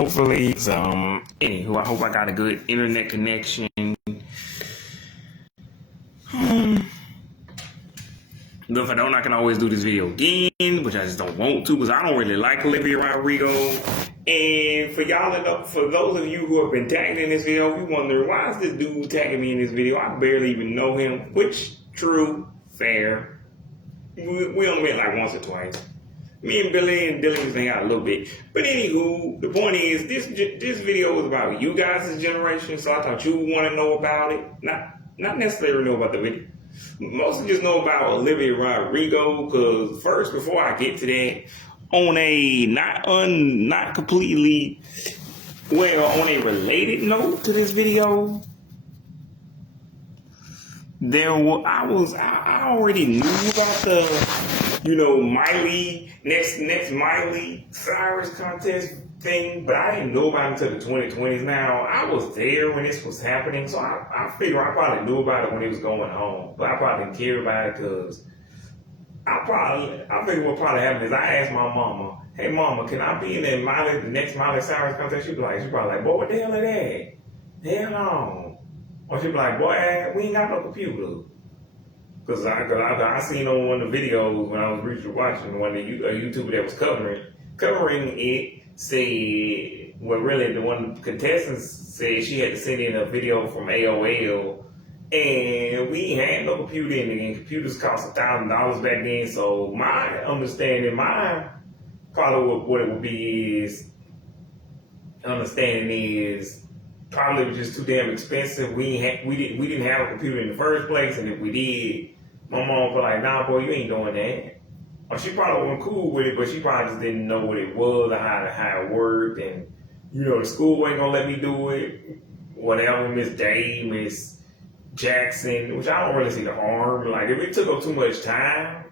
Hopefully, anywho, I hope I got a good internet connection. But if I don't, I can always do this video again, which I just don't want to because I don't really like Olivia Rodrigo. And for y'all, for those of you who have been tagged in this video, you wondering why is this dude tagging me in this video? I barely even know him, which true, fair. We only met like once or twice. Me and Billy and Dylan just hang out a little bit. But anywho, the point is, this video is about you guys' generation, so I thought you would want to know about it. Not necessarily know about the video. Mostly just know about Olivia Rodrigo, because first, before I get to that, on a not completely, well, on a related note to this video, I already knew about the, Miley, next Miley Cyrus contest thing, but I didn't know about it until the 2020s. Now, I was there when this was happening, so I figure I probably knew about it when it was going on, but I probably didn't care about it because I figured what probably happened is I asked my mama, hey mama, can I be in the next Miley Cyrus contest? She probably like, boy, what the hell is that? Hell no. Or she'd be like, boy, we ain't got no computer. Cause I seen on one of the videos when I was recently watching one of a YouTuber that was covering it, said, well, really the one contestants said she had to send in a video from AOL, and we had no computer in it, and computers cost $1,000 back then. So my understanding, probably what it would be is, probably it was just too damn expensive. We didn't have a computer in the first place, and if we did, my mom was like, nah, boy, you ain't doing that. Or she probably wasn't cool with it, but she probably just didn't know what it was or how it worked, and the school wasn't gonna let me do it. Whatever, Miss Day, Miss Jackson, which I don't really see the harm. Like if it took up too much time,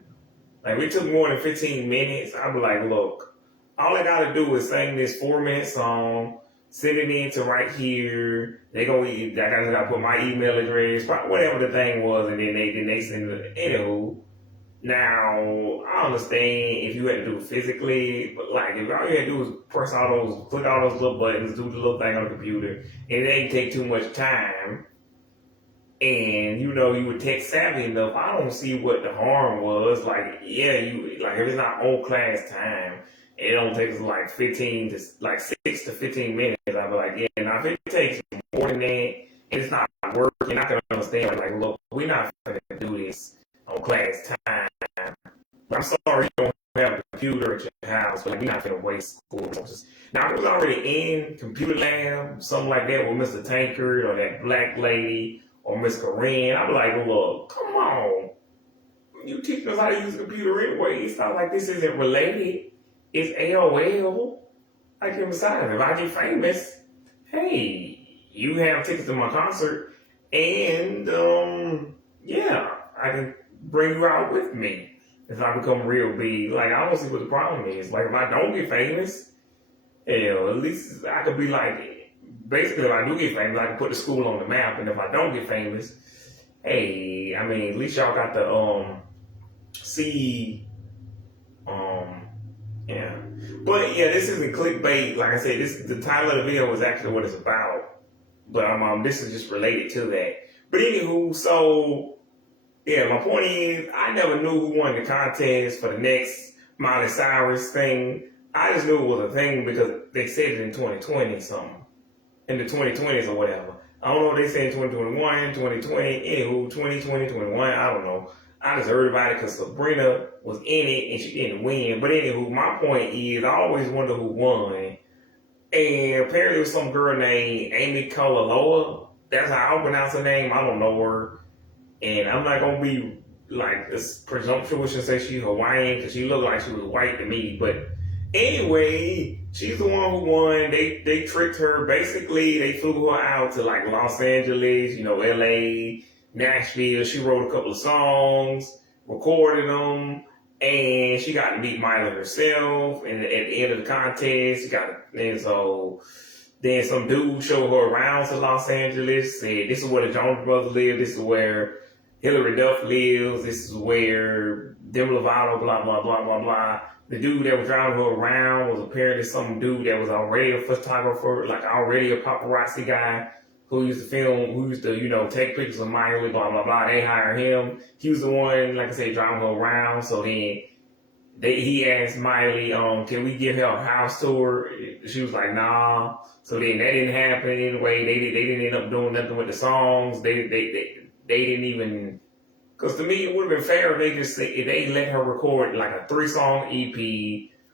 like if it took more than 15 minutes, I'd be like, look, all I gotta do is sing this 4-minute song, send it in to right here. I gotta put my email address, whatever the thing was, and then they send it. Anywho, now I understand if you had to do it physically, but like if all you had to do was click all those little buttons, do the little thing on the computer, and it ain't take too much time, and you were tech savvy enough, I don't see what the harm was. Like, yeah, if it's not on class time, it don't take us like 6 to 15 minutes. I'll be like, yeah, now if it takes more than that, and it's not working, I can understand, like, look, we're not going to do this on class time. I'm sorry you don't have a computer at your house, but we're not going to waste school resources. Now, I was already in computer lab, something like that with Mr. Tankard or that black lady or Miss Corinne. I'd be like, look, come on. You teaching us how to use a computer anyway. It's not like this isn't related. It's AOL. Like besides, if I get famous, hey, you have tickets to my concert, and yeah, I can bring you out with me if I become real big. Like, I don't see what the problem is. Like, if I don't get famous, hell, at least I could be like, basically, if I do get famous, I can put the school on the map. And if I don't get famous, hey, I mean, at least y'all got the see. Yeah. But yeah, this isn't clickbait. Like I said, the title of the video is actually what it's about. But this is just related to that. But anywho, so yeah, my point is, I never knew who won the contest for the next Miley Cyrus thing. I just knew it was a thing because they said it in 2020 something. In the 2020s or whatever. I don't know what they said in 2021, 2020, anywho, 2020, 21, I don't know. I just heard about it because Sabrina was in it and she didn't win. But anywho, my point is, I always wonder who won. And apparently it was some girl named Amy Kolaloa. That's how I pronounce her name. I don't know her. And I'm not going to be like this presumptuous and say she's Hawaiian because she looked like she was white to me. But anyway, she's the one who won. They tricked her. Basically, they flew her out to like Los Angeles, LA, Nashville. She wrote a couple of songs, recorded them, and she got to meet Miley herself. And at the end of the contest, then some dude showed her around to Los Angeles, said this is where the Jonas Brothers live, this is where Hillary Duff lives, this is where Demi Lovato, blah, blah, blah, blah, blah. the dude that was driving her around was apparently some dude that was already a photographer, like already a paparazzi guy who used to film, who used to, take pictures of Miley, blah, blah, blah. They hired him. He was the one, like I said, driving her around. So then he asked Miley, can we give her a house tour? She was like, nah. So then that didn't happen anyway. They didn't end up doing nothing with the songs. They didn't even. Because to me, it would have been fair if they just say, if they let her record like a 3-song EP.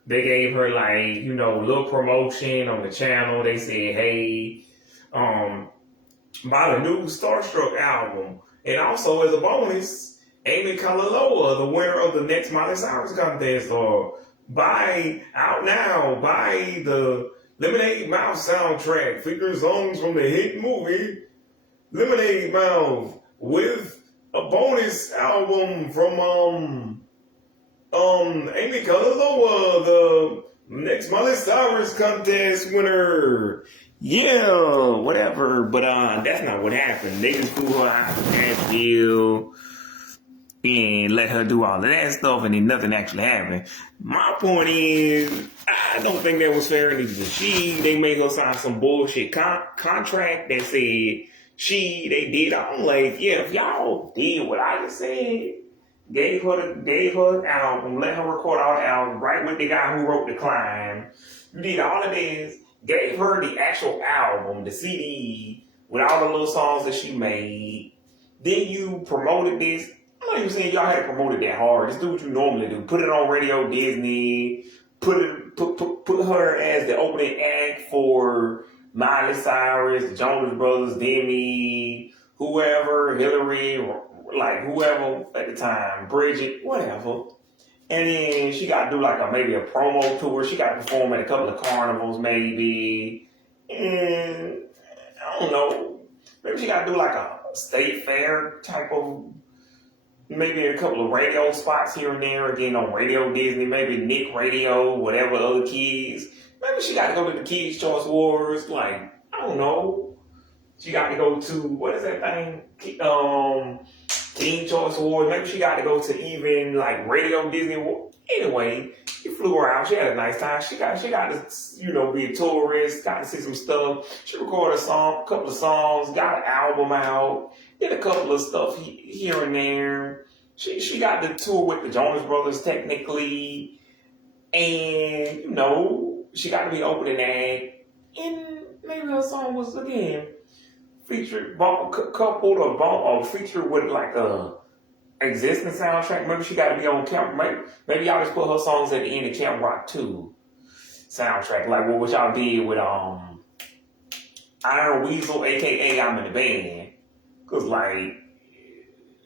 They gave her like, little promotion on the channel. They said, hey, buy the new Starstruck album. And also as a bonus, Amy Kalaloa, the winner of the next Miley Cyrus contest, or buy the Lemonade Mouth soundtrack featuring songs from the hit movie Lemonade Mouth with a bonus album from Amy Kalaloa, the next Miley Cyrus contest winner. Yeah, whatever. But that's not what happened. They just flew her out to Nashville and let her do all of that stuff, and then nothing actually happened. My point is, I don't think that was fair. Neither was she. They made her sign some bullshit contract that said they did. I'm like, yeah, if y'all did what I just said, gave her the album, let her record all the album, right with the guy who wrote The Climb. You did all of this, gave her the actual album, the CD, with all the little songs that she made. Then you promoted this. I'm not even saying y'all had to promote it that hard. Just do what you normally do. Put it on Radio Disney. Put her as the opening act for Miley Cyrus, the Jonas Brothers, Demi, whoever, Hillary, like whoever at the time, Bridget, whatever. And then she got to do like maybe a promo tour. She got to perform at a couple of carnivals maybe. And I don't know. Maybe she got to do like a state fair type of, maybe a couple of radio spots here and there, again on Radio Disney, maybe Nick Radio, whatever other kids. Maybe she got to go to the Kids' Choice Awards, like, I don't know. She got to go to, what is that thing? Teen Choice Awards. Maybe she got to go to even like Radio Disney Awards. Anyway, he flew her out. She had a nice time. She got to, be a tourist, got to see some stuff. She recorded a couple of songs, got an album out, did a couple of stuff here and there. She got to tour with the Jonas Brothers technically. And, she got to be opening act. And maybe her song was, again, featured, coupled or featured with like a existing soundtrack. Maybe she got to be on Camp. Maybe y'all just put her songs at the end of Camp Rock 2 soundtrack, like what y'all did with Iron Weasel, aka I'm in the Band. Cause like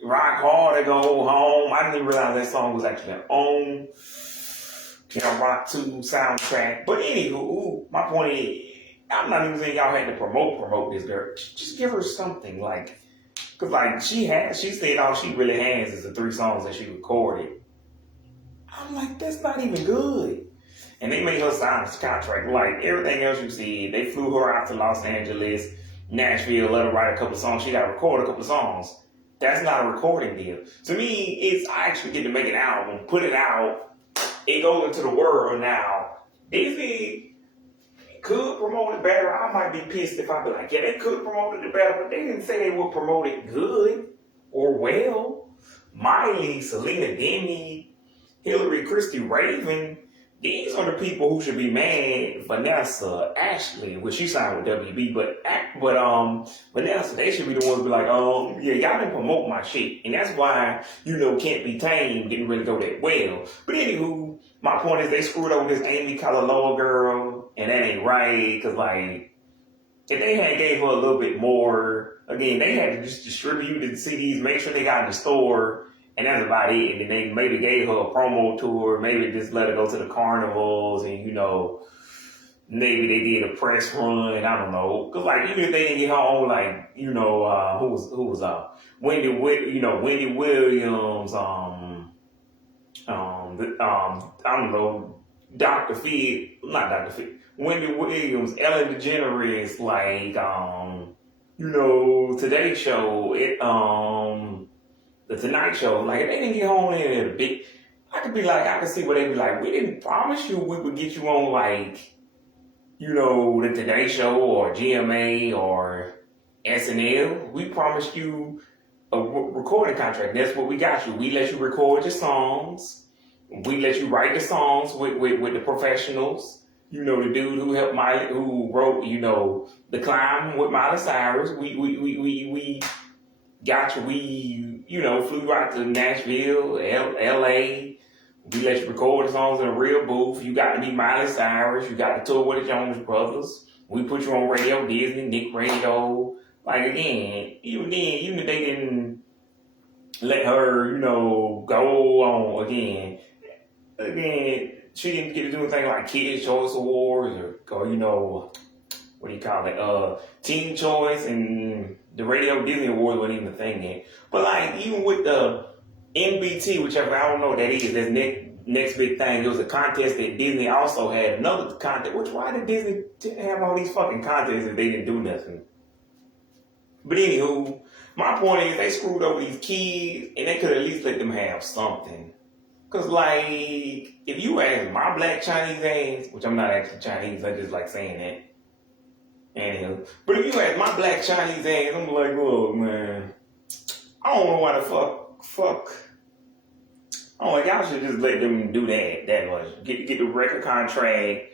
Rock Hard to Go Home, I didn't even realize that song was actually on Camp Rock 2 soundtrack. But anywho, my point is, I'm not even saying y'all had to promote this girl. Just give her something, like, cause like she said all she really has is the 3 songs that she recorded. I'm like, that's not even good. And they made her sign this contract. Like everything else you see, they flew her out to Los Angeles, Nashville, let her write a couple of songs. She got to record a couple of songs. That's not a recording deal. To me, I actually get to make an album, put it out, it goes into the world now. Disney could promote it better. I might be pissed if I be like, yeah, they could promote it better, but they didn't say they would promote it good or well. Miley, Selena, Demi, Hillary, Christy, Raven, these are the people who should be mad. Vanessa, Ashley, which she signed with WB, but Vanessa, they should be the ones be like, yeah, y'all didn't promote my shit. And that's why, Can't Be Tamed didn't really go that well. But anywho, my point is they screwed over this Amy Kalaloa girl, and that ain't right, because like, if they had gave her a little bit more, again, they had to just distribute the CDs, make sure they got in the store, and that's about it. And then they maybe gave her a promo tour, maybe just let her go to the carnivals, and maybe they did a press run, I don't know. Cause like, even if they didn't get her on, like, who was Wendy Williams, I don't know, Wendy Williams, Ellen DeGeneres, like, Today Show, The Tonight Show, like, if they didn't get on in a big, I could be like, I could see where they be like, we didn't promise you we would get you on like, you know, the Today Show or GMA or SNL. We promised you a recording contract. That's what we got you. We let you record your songs. We let you write the songs with the professionals. You know, the dude who helped Miley, who wrote, you know, The Climb with Miley Cyrus. We got you. We, you know, flew you out to Nashville, LA. We let you record the songs in a real booth. You got to meet Miley Cyrus. You got to tour with the Jonas Brothers. We put you on radio, Disney, Nick Radio. Like, again, even if they didn't let her, you know, go on again, she didn't get to do anything like Kids' Choice Awards or you know, what do you call it, Teen Choice, and the Radio Disney Awards wasn't even a thing then. But like, even with the NBT, whichever, I don't know what that is, that's next big thing. It was a contest that Disney also had, another contest. Which, why did Disney have all these fucking contests if they didn't do nothing? But anywho, my point is they screwed over these kids, and they could at least let them have something. Cause like, if you ask my black Chinese ass, which I'm not actually Chinese, I just like saying that. Anyhow, but if you ask my black Chinese ass, I'm like, oh man, I don't know why the fuck. Oh, y'all should just let them do that much. Get the record contract,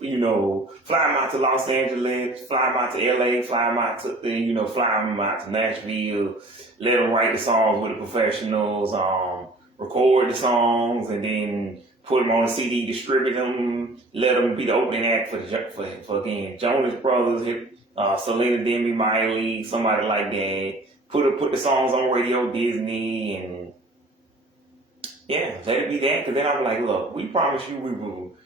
you know, fly them out to Los Angeles, fly them out to LA, fly them out to, you know, fly them out to Nashville, let them write the songs with the professionals, record the songs, and then put them on a CD, distribute them, let them be the opening act for again, Jonas Brothers, Selena, Demi, Miley, somebody like that. Put the songs on Radio Disney, and yeah, let it be that. Because then I'm like, look, we promised you we will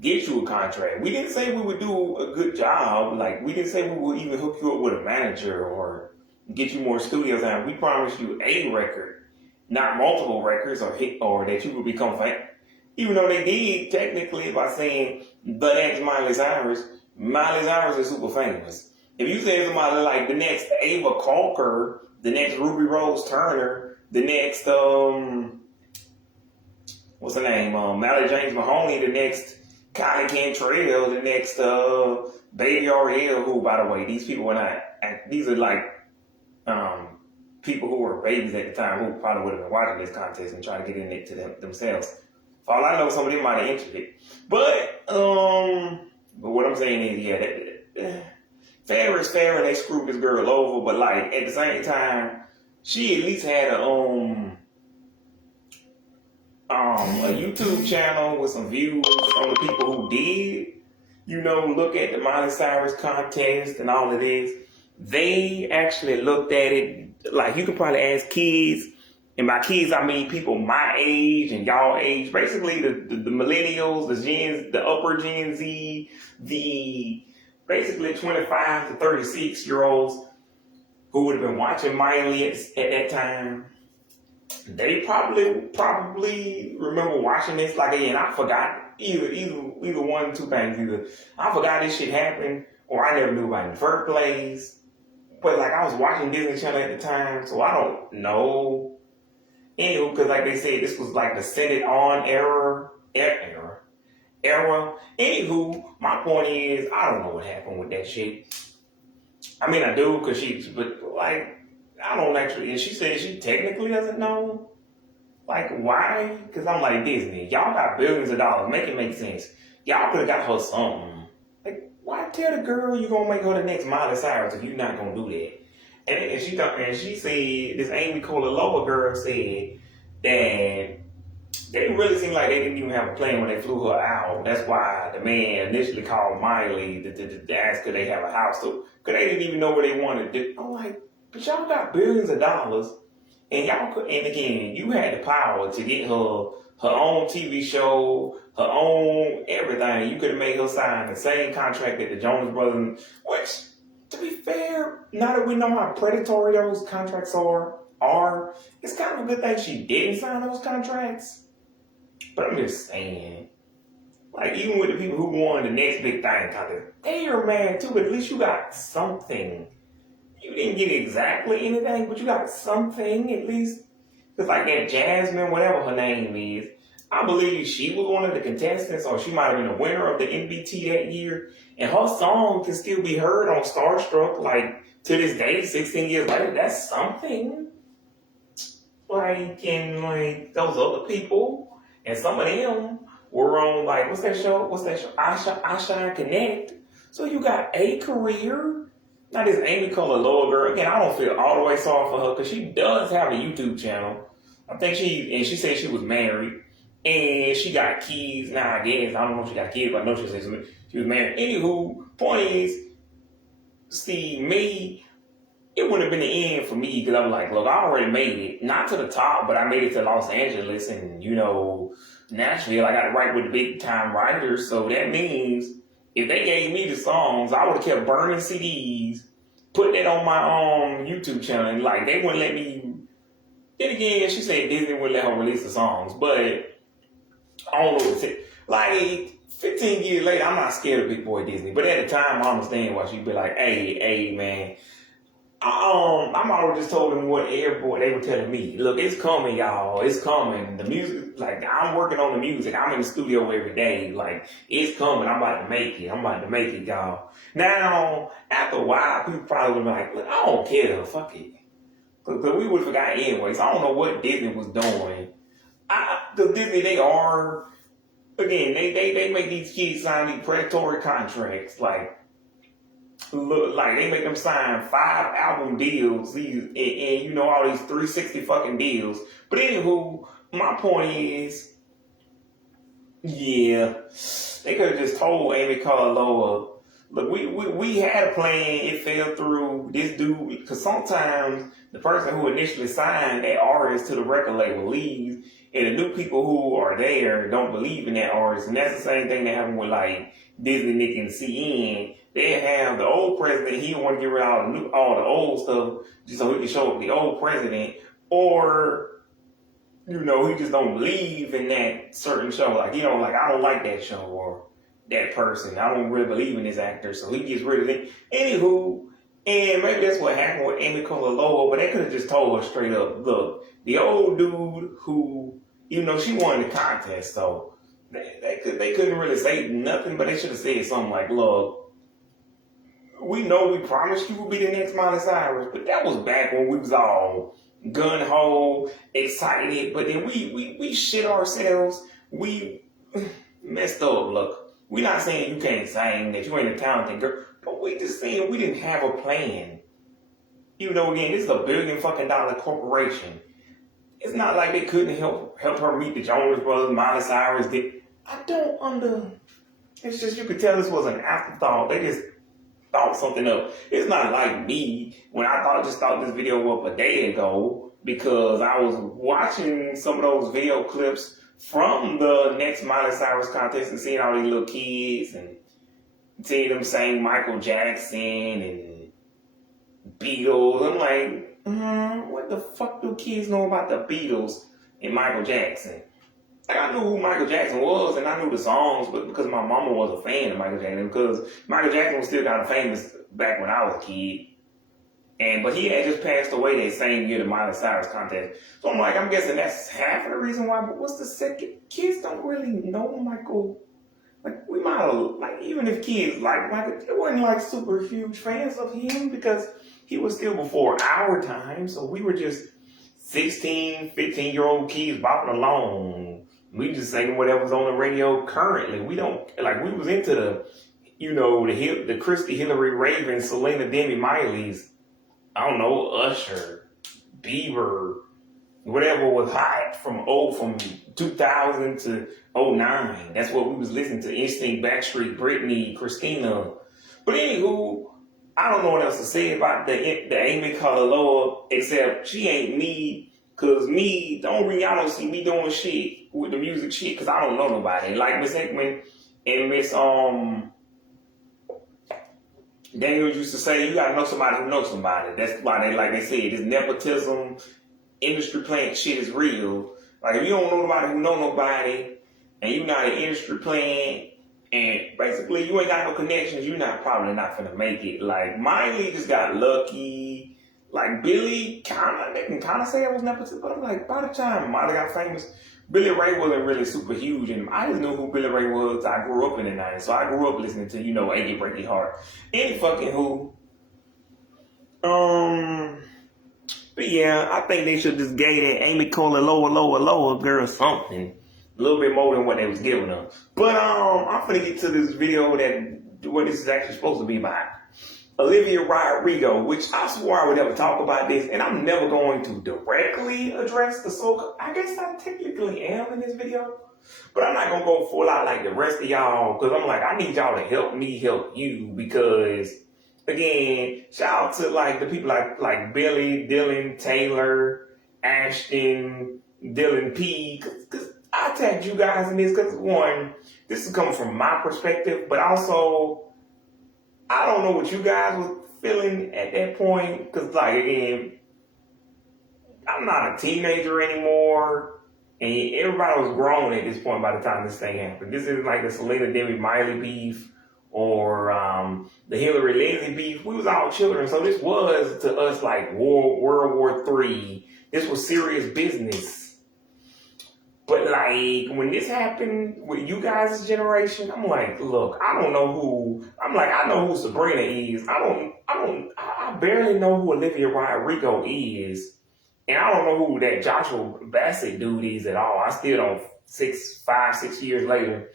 get you a contract. We didn't say we would do a good job. Like, we didn't say we would even hook you up with a manager or get you more studio time. We promised you a record, not multiple records or that you would become famous. Even though they did technically by saying the next Miley Cyrus is super famous. If you say somebody like the next Ava Calker, the next Ruby Rose Turner, the next what's her name? Mally James Mahoney, the next Kylie Cantrell, the next Baby Ariel, who, by the way, these people were not, these are like people who were babies at the time who probably would have been watching this contest and trying to get in it to themselves. For all I know, some of them might have entered it. But what I'm saying is, yeah, fair is fair, and they screwed this girl over. But like, at the same time, she at least had a YouTube channel with some views from the people who did, you know, look at the Miley Cyrus contest and all of this. They actually looked at it, like, you could probably ask kids, and by kids I mean people my age and y'all age, basically the millennials, the upper Gen Z, the basically 25 to 36 year olds who would have been watching Miley at that time. They probably remember watching this. Like, again, I forgot either one, two things. Either I forgot this shit happened, or I never knew about it in the first place. But like, I was watching Disney Channel at the time, so I don't know. Anyway, because like they said, this was like the Senate on era. Anywho, my point is, I don't know what happened with that shit. I mean, I do, but like, I don't actually, and she said she technically doesn't know. Like, why? Because I'm like, Disney, y'all got billions of dollars. Make it make sense. Y'all could have got her something. Like, why tell the girl you gonna make her the next Miley Cyrus if you're not gonna do that? And she said, this Amy Cola girl said that they really seemed like they didn't even have a plan when they flew her out. That's why the man initially called Miley to ask could they have a house. So, because they didn't even know what they wanted to do. I'm like, but y'all got billions of dollars, and y'all could, and again, you had the power to get her own TV show, her own everything. You could have made her sign the same contract that the Jonas Brothers, which, to be fair, now that we know how predatory those contracts are, it's kind of a good thing she didn't sign those contracts. But I'm just saying, like, even with the people who won the next big thing contest, they are mad too, but at least you got something. You didn't get exactly anything, but you got something at least. It's like that Jasmine, whatever her name is. I believe she was one of the contestants, or she might have been a winner of the NBT that year. And her song can still be heard on Starstruck, like to this day, 16 years later. That's something. Like, and like those other people, and some of them were on like what's that show? I Shine Connect. So you got a career. Now this Amy Cole Lower girl, again, I don't feel all the way sorry for her because she does have a YouTube channel. I think she said she was married and she got kids now. I guess I don't know if she got kids, but I know she said she was married. Anywho, point is, see me. It wouldn't have been the end for me because I'm like, look, I already made it. Not to the top, but I made it to Los Angeles and, Nashville. I got to write with big time writers. So that means if they gave me the songs, I would have kept burning CDs, put that on my YouTube channel. And like, they wouldn't let me. Then again, she said Disney wouldn't let her release the songs. But I don't know what to say. Like, 15 years later, I'm not scared of Big Boy Disney. But at the time, I understand why she'd be like, hey, man. I'm already just told them what everybody they were telling me. Look, it's coming, y'all. It's coming. The music, like I'm working on the music. I'm in the studio every day. Like it's coming. I'm about to make it. I'm about to make it, y'all. Now, after a while, people probably would be like, look, I don't care. Fuck it. Because we would have forgot anyways. I don't know what Disney was doing. The Disney, they are, again, they make these kids sign these predatory contracts. Look, like they make them sign 5 album deals, and all these 360 fucking deals. But anywho, my point is, yeah, they could have just told Amy Carloa, look, we had a plan, it fell through. This dude, because sometimes the person who initially signed that artist to the record label leaves, and the new people who are there don't believe in that artist, and that's the same thing that happened with like Disney, Nick, and CN. They have the old president, he don't want to get rid of all the old stuff just so he can show up the old president, or, he just don't believe in that certain show. Like, I don't like that show or that person. I don't really believe in this actor, so he gets rid of it. Anywho, and maybe that's what happened with Amy Colaloa, but they could have just told her straight up, look, the old dude who, she won the contest, so they couldn't really say nothing, but they should have said something like, look, we know we promised you would be the next Miley Cyrus, but that was back when we was all gun-ho, excited, but then we shit ourselves. We messed up. Look, we're not saying you can't sing, that you ain't a talented girl, but we just saying we didn't have a plan. Again, this is $1 billion fucking corporation. It's not like they couldn't help her meet the Jonas Brothers, Miley Cyrus. It's just, you could tell this was an afterthought. They just thought something up. It's not like me when I just thought this video up a day ago because I was watching some of those video clips from the next Miley Cyrus contest and seeing all these little kids and seeing them saying Michael Jackson and Beatles. I'm like, what the fuck do kids know about the Beatles and Michael Jackson? Like, I knew who Michael Jackson was, and I knew the songs, but because my mama was a fan of Michael Jackson, because Michael Jackson was still kind of famous back when I was a kid. But he had just passed away that same year, the Miley Cyrus contest. So I'm guessing that's half of the reason why, but what's the second? Kids don't really know Michael. Like, we might have, even if kids like Michael, they weren't super huge fans of him because he was still before our time, so we were just 16, 15-year-old kids bopping along. We just singing whatever's on the radio currently. We don't, we was into the Christy Hillary Raven, Selena Demi Miley's, I don't know, Usher, Bieber, whatever was hot from 2000 to 09. That's what we was listening to. Instinct, Backstreet, Britney, Christina. But anywho, I don't know what else to say about the Amy Colaloa except she ain't me. Cause the only reason y'all don't see me doing shit with the music shit, cause I don't know nobody. Like Miss Hickman and Miss Daniels used to say, you gotta know somebody who knows somebody. That's why they said, this nepotism, industry plant shit is real. Like if you don't know nobody who know nobody, and you not an industry plant, and basically you ain't got no connections, you're probably not finna make it. Like Miley just got lucky. Like Billy, they can kind of say it was nepotism, but I'm like, by the time Miley got famous, Billy Ray wasn't really super huge, and I just knew who Billy Ray was. I grew up in the 90s, so I grew up listening to, Achy Breaky Heart. Any fucking who. But yeah, I think they should just gave that Amy Cole lower girl something. A little bit more than what they was giving her. But I'm finna get to this video that what this is actually supposed to be about. Olivia Rodrigo, which I swore I would never talk about this, and I'm never going to directly address the so. I guess I technically am in this video, but I'm not gonna go full out like the rest of y'all, because I'm like, I need y'all to help me help you, because again, shout out to like the people like Billy, Dylan, Taylor, Ashton, Dylan P, because I tagged you guys in this, because one, this is coming from my perspective, but also I don't know what you guys were feeling at that point, because, like, again, I'm not a teenager anymore, and everybody was grown at this point by the time this thing happened. This isn't like the Selena Debbie Miley beef or the Hillary Lindsay beef. We was all children, so this was, to us, like World War III. This was serious business. But like when this happened with you guys' generation, I'm like, look, I don't know who. I'm like, I know who Sabrina is. I barely know who Olivia Rodrigo is, and I don't know who that Joshua Bassett dude is at all. I still don't. 6 years later,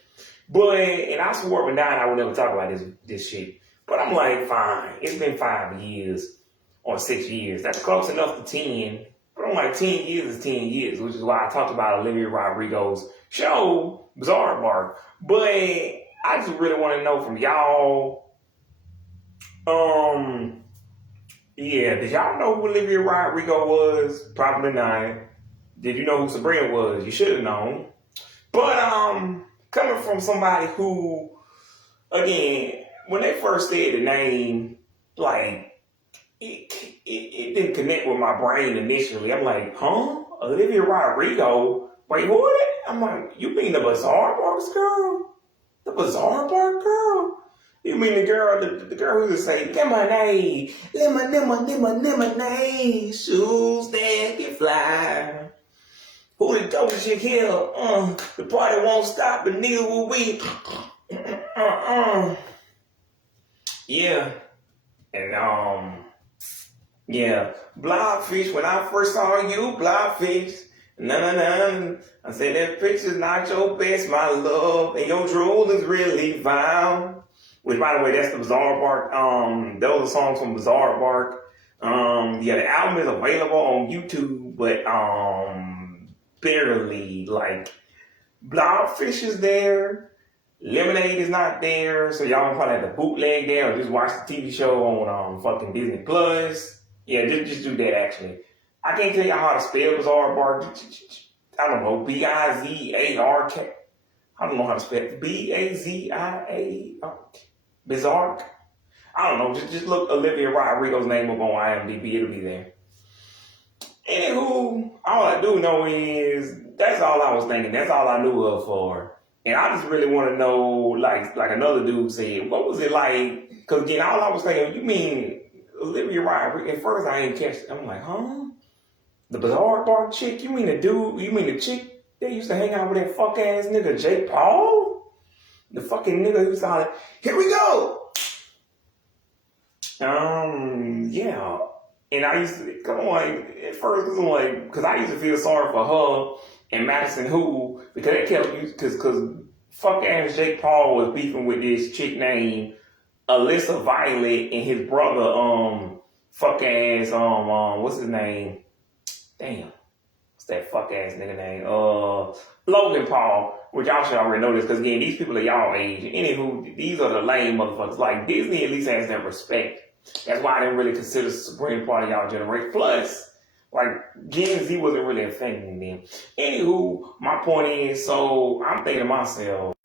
and I swore up and down I would never talk about this shit. But I'm like, fine. It's been 5 years or 6 years. That's close enough to 10. But I'm like, 10 years is 10 years, which is why I talked about Olivia Rodrigo's show, Bizarre Bark. But I just really want to know from y'all, yeah, did y'all know who Olivia Rodrigo was? Probably not. Did you know who Sabrina was? You should have known. But coming from somebody who, again, when they first said the name, like, it didn't connect with my brain initially. I'm like, huh? Olivia Rodrigo? Wait, who is that? I'm like, you mean the Bizarre Barks girl? The Bizarre Bark girl? You mean the girl who just say, lemonade, lemonade, shoes that get fly. Who the dopest chick here? The party won't stop, but neither will we. Yeah. And yeah, Blobfish, when I first saw you, Blobfish, na. I said, that picture's not your best, my love, and your drool is really vile. Which, by the way, that's the Bizarre Bark. Those are songs from Bizarre Bark. Yeah, the album is available on YouTube, but barely. Like, Blobfish is there. Lemonade is not there, so y'all can probably have to bootleg there or just watch the TV show on fucking Disney Plus. Yeah, just do that, actually. I can't tell y'all how to spell Bizarre Bark. I don't know. Bizark. I don't know how to spell it. Bazia. Bizarre. I don't know. Just look Olivia Rodrigo's name up on IMDb. It'll be there. Anywho, all I do know is that's all I was thinking. That's all I knew her for. And I just really want to know, like another dude said, what was it like? Because again, all I was thinking, you mean Olivia Rodrigo? At first, I ain't catch it. I'm like, huh? The Bizarre Bark chick? You mean the dude? You mean the chick that used to hang out with that fuck ass nigga Jake Paul? The fucking nigga who used to holler, here we go! Yeah. And I used to, come on, at first, because I used to feel sorry for her and Madison Who, because they kept, because fuck ass Jake Paul was beefing with this chick named Alyssa Violet and his brother, fuck ass, what's his name? Damn. What's that fuck ass nigga name? Logan Paul, which y'all should already know this, because again, these people are y'all age. Anywho, these are the lame motherfuckers. Like, Disney at least has that respect. That's why I didn't really consider Sabrina part of y'all generation. Plus, like, Gen Z wasn't really offending them. Anywho, my point is, so I'm thinking to myself,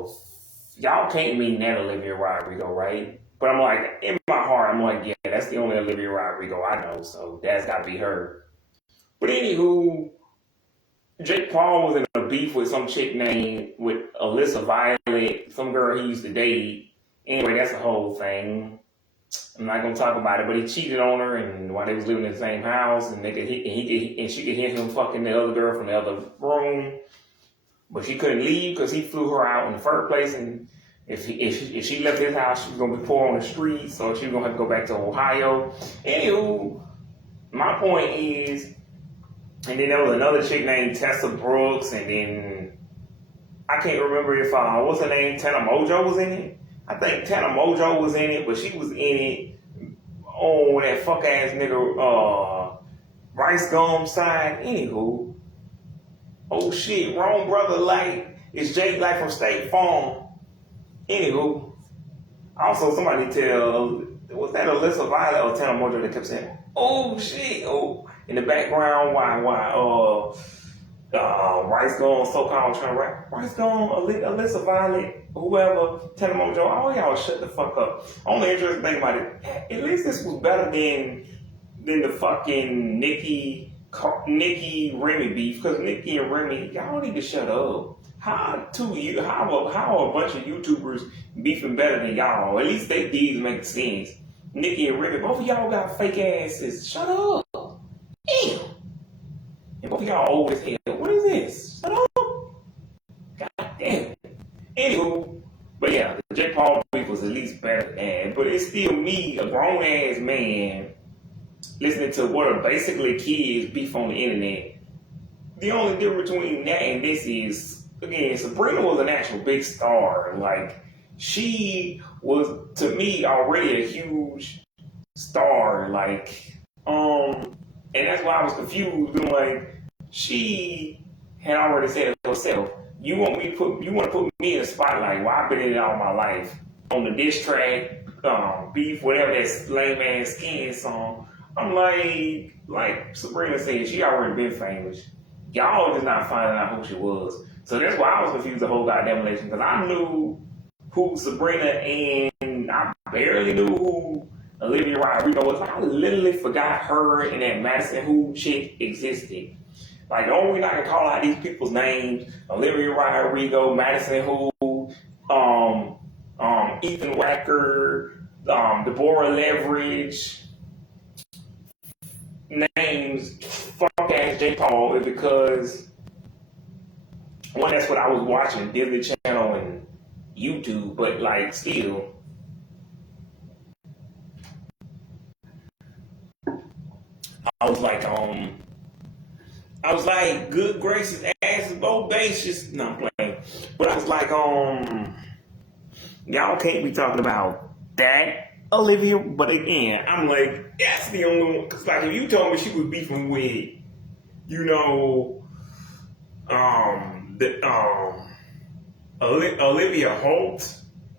y'all can't mean that Olivia Rodrigo, right? But I'm like, in my heart, I'm like, yeah, that's the only Olivia Rodrigo I know, so that's got to be her. But anywho, Jake Paul was in a beef with some chick named with Alyssa Violet, some girl he used to date. Anyway, that's the whole thing. I'm not gonna talk about it, but he cheated on her, and while they was living in the same house, and she could hear him fucking the other girl from the other room. but she couldn't leave because he flew her out in the first place. And if she left his house, she was gonna be poor on the streets, so she was gonna have to go back to Ohio. Anywho, my point is, and then there was another chick named Tessa Brooks, and then I can't remember if what's her name, Tana Mojo was in it. I think Tana Mojo was in it, but she was in it on that fuck ass nigga Rice Gum side. Anywho, oh shit, wrong brother Light. It's Jake Light from State Farm. Anywho, also somebody tell, was that Alyssa Violet or Tana Mojo that kept saying, oh shit, oh, in the background, why, Rice Gone, so-called trying to rap. Rice Gone, Alyssa Violet, whoever, Tana Mojo, all y'all shut the fuck up. Only interesting thing about it, at least this was better than the fucking Nicki Remy beef, because Nicki and Remy, y'all need to shut up. How a bunch of YouTubers beefing better than y'all? At least they did make sense. Nicki and Remy, both of y'all got fake asses. Shut up. Damn. And both of y'all old as hell. What is this? Shut up. God damn. Anywho, but yeah, the Jake Paul beef was at least better than that. But it's still me, a grown ass man, listening to what are basically kids beef on the internet. The only difference between that and this is, again, Sabrina was an actual big star. Like, she was, to me, already a huge star. Like, and that's why I was confused. But like, she had already said it herself. You want to put me in the spotlight? Well, I've been in it all my life. On the diss track, beef, whatever that lame ass Skin song. I'm like Sabrina said, she already been famous. Y'all just not finding out who she was. So that's why I was confused the whole goddamn election, because I knew who Sabrina and I barely knew who Olivia Rodrigo was. Like, I literally forgot her and that Madison Who chick existed. Like, the only reason I can call out these people's names, Olivia Rodrigo, Madison Who, Ethan Wacker, Deborah Leverage, names fuck ass J. Paul, is because one, that's what I was watching, Disney Channel and YouTube, but like still, I was like, good gracious, ass is bodacious. No, I'm playing. But I was like, y'all can't be talking about that, Olivia. But again, I'm like, that's the only one. Cause like, if you told me she was beefing with, you know, Olivia Holt,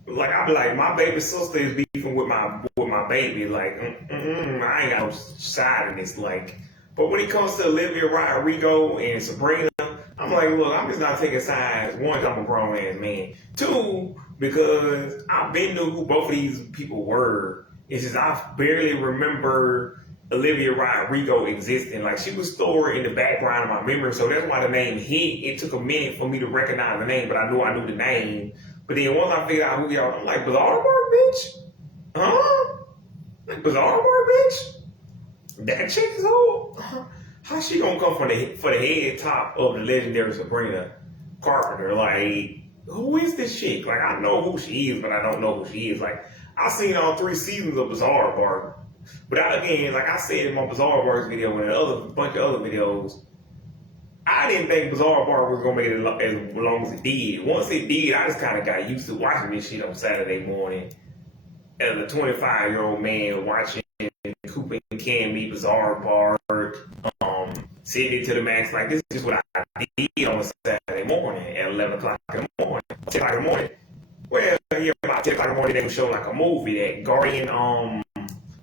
like, I'd be like, my baby sister is beefing with my baby. Like, I ain't got no side in this. Like, but when it comes to Olivia Rodrigo and Sabrina, I'm like, look, I'm just not taking sides. One, I'm a grown ass man. Two, because I been knew who both of these people were. It's just I barely remember Olivia Rodrigo existing. Like, she was stored in the background of my memory, so that's why the name hit. It took a minute for me to recognize the name, but I knew the name. But then once I figured out who y'all, I'm like, Bizarre Bar, bitch? Huh? Like, Bizarre Bar, bitch? That chick is old? How she gonna come for the head top of the legendary Sabrina Carpenter? Like, who is this chick? Like, I know who she is, but I don't know who she is. Like, I seen all 3 seasons of Bizarre Bar. But again, like I said in my Bizarre Bar's video and a bunch of other videos, I didn't think Bizarre Bar was gonna make it as long as it did. Once it did, I just kind of got used to watching this shit on Saturday morning as a 25-year-old man watching Coop and Cammy, Bizarre Bar, sitting to the max. Like, this is just what I did on a Saturday morning at 11 o'clock in the morning, 10 o'clock in the morning. Well, yeah, about 10 o'clock in the morning, they would show like a movie, that Guardian,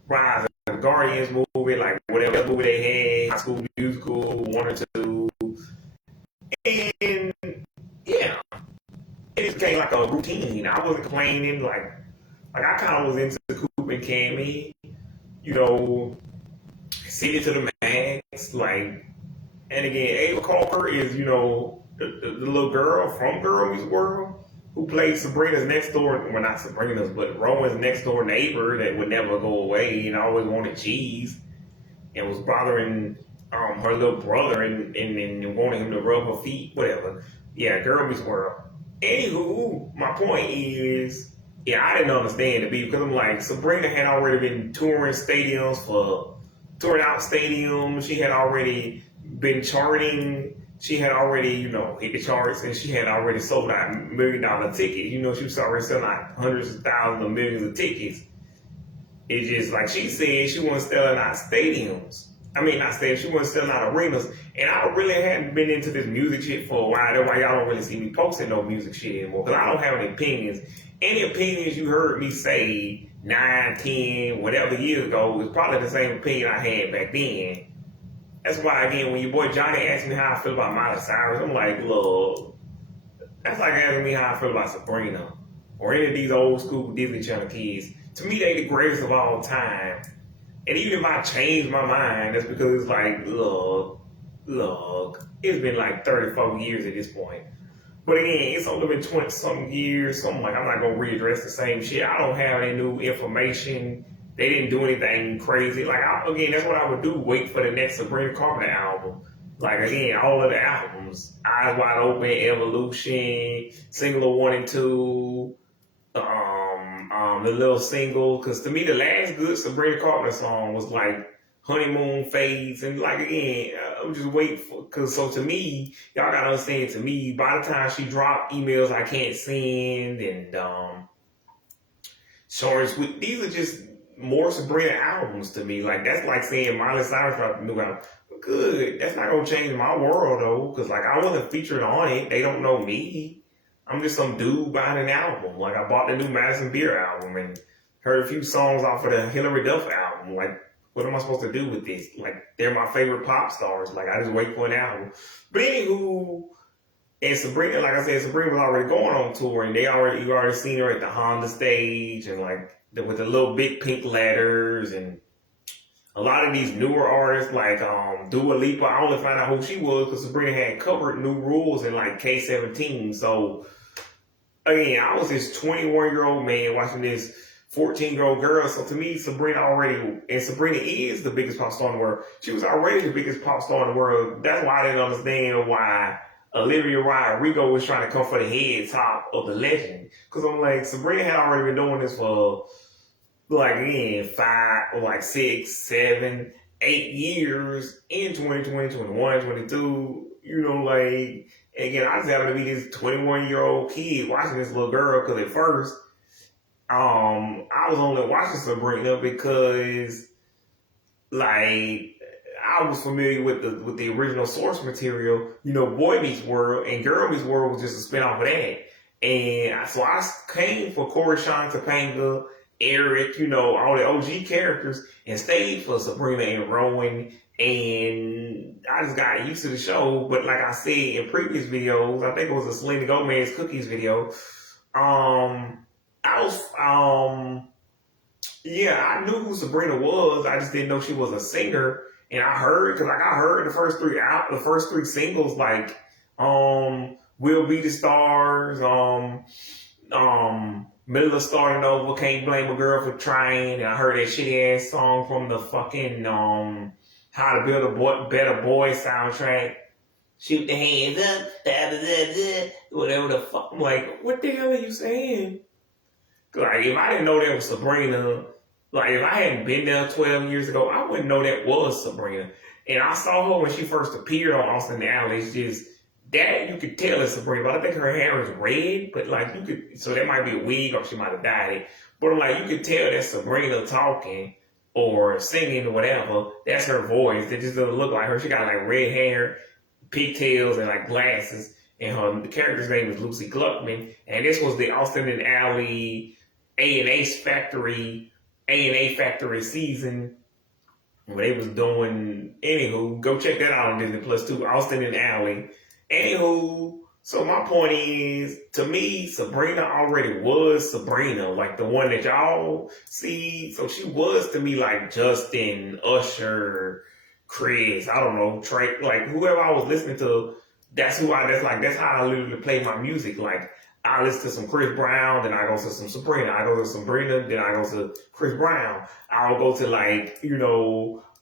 Rise of the Guardians movie, like whatever movie they had, High School Musical, 1 or 2. And yeah, it just became like a routine. I wasn't complaining, like I kind of was into Coop and Cammy, you know, singing to the max, like. And again, Ava Carter is, you know, the little girl from Girl Meets World who played Sabrina's next door, well, not Sabrina's, but Rowan's next door neighbor that would never go away and always wanted cheese and was bothering her little brother and wanting him to rub her feet, whatever. Yeah, Girl Meets World. Anywho, my point is, yeah, I didn't understand the beat because I'm like, Sabrina had already been touring out stadiums. She had already been charting. She had already, hit the charts, and she had already sold out $1 million tickets. She was already selling out hundreds of thousands of millions of tickets. It's just like she said, she wasn't selling out stadiums. I mean, not stadiums, she wasn't selling out arenas. And I really hadn't been into this music shit for a while. That's why y'all don't really see me posting no music shit anymore. Because I don't have any opinions. Any opinions you heard me say 9, 10, whatever years ago is probably the same opinion I had back then. That's why, again, when your boy Johnny asked me how I feel about Miley Cyrus, I'm like, look, that's like asking me how I feel about Sabrina or any of these old school Disney Channel kids. To me, they the greatest of all time. And even if I change my mind, that's because it's like, look, it's been like 34 years at this point. But again, it's only been 20-something years, so I'm like, I'm not going to readdress the same shit. I don't have any new information. They didn't do anything crazy. Like, again, that's what I would do, wait for the next Sabrina Carpenter album. Like, again, all of the albums, Eyes Wide Open, Evolution, Singular 1 and 2, the little single, because to me the last good Sabrina Carpenter song was like Honeymoon Phase, and like again, I'm just waiting for, because so to me, y'all gotta understand, to me, by the time she dropped Emails I Can't Send and Short and Sweet, these are just more Sabrina albums to me. Like that's like saying Miley Cyrus dropped a new album. Good, that's not gonna change my world though, because like I wasn't featured on it. They don't know me. I'm just some dude buying an album. Like, I bought the new Madison Beer album and heard a few songs off of the Hilary Duff album. Like, what am I supposed to do with this? Like, they're my favorite pop stars. Like, I just wait for an album. But anywho, and Sabrina, like I said, Sabrina was already going on tour, and you already seen her at the Honda stage, and like, with the little big pink letters, and a lot of these newer artists, like Dua Lipa, I only found out who she was because Sabrina had covered New Rules in like K-17, so again, I was this 21-year-old man watching this 14-year-old girl. So to me, Sabrina is the biggest pop star in the world. She was already the biggest pop star in the world. That's why I didn't understand why Olivia Rodrigo was trying to come for the head top of the legend. Because I'm like, Sabrina had already been doing this for, like, again, 5 or like 6, 7, 8 years in 2020, 21, 22. Like, again, I just happened to be this 21-year-old kid watching this little girl, because at first, I was only watching Sabrina because, like, I was familiar with the original source material, Boy Meets World, and Girl Meets World was just a spinoff of that. And so I came for Koreshan, Topanga, Eric, all the OG characters, and stayed for Sabrina and Rowan. And I just got used to the show. But like I said in previous videos, I think it was a Selena Gomez Cookies video. I knew who Sabrina was. I just didn't know she was a singer. And I heard the first three singles, like We'll Be the Stars, Middle of Starting Over, Can't Blame a Girl for Trying, and I heard that shitty ass song from the fucking How to Build a Better Boy soundtrack. Shoot the hands up, da da da da, whatever the fuck. I'm like, what the hell are you saying? Like, if I didn't know that was Sabrina, like if I hadn't been there 12 years ago, I wouldn't know that was Sabrina. And I saw her when she first appeared on Austin Alley. It's just that you could tell it's Sabrina, but I think her hair is red, but like you could, so that might be a wig or she might have dyed it. But like you could tell that's Sabrina talking or singing or whatever. That's her voice. It just doesn't look like her. She got like red hair, pigtails, and like glasses. And the character's name is Lucy Gluckman. And this was the Austin and Alley A&A Factory season where they was doing, anywho, go check that out on Disney Plus too, Austin and Alley. Anywho, so my point is, to me, Sabrina already was Sabrina, like the one that y'all see. So she was to me like Justin, Usher, Chris, I don't know, Trey, like whoever I was listening to, that's how I literally play my music. Like I listen to some Chris Brown, then I go to some Sabrina. I go to Sabrina, then I go to Chris Brown. I'll go to like,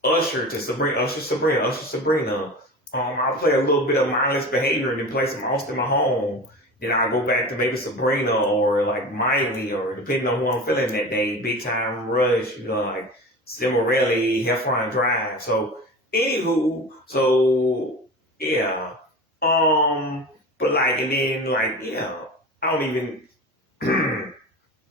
Usher to Sabrina, Usher, Sabrina, I'll play a little bit of Mindless Behavior and then play some Austin Mahone. Then I'll go back to maybe Sabrina or like Miley, or depending on who I'm feeling that day, Big Time Rush, like Cimarelli, Heffron Drive. So, anywho, so yeah. But like, and then like, yeah, I don't even.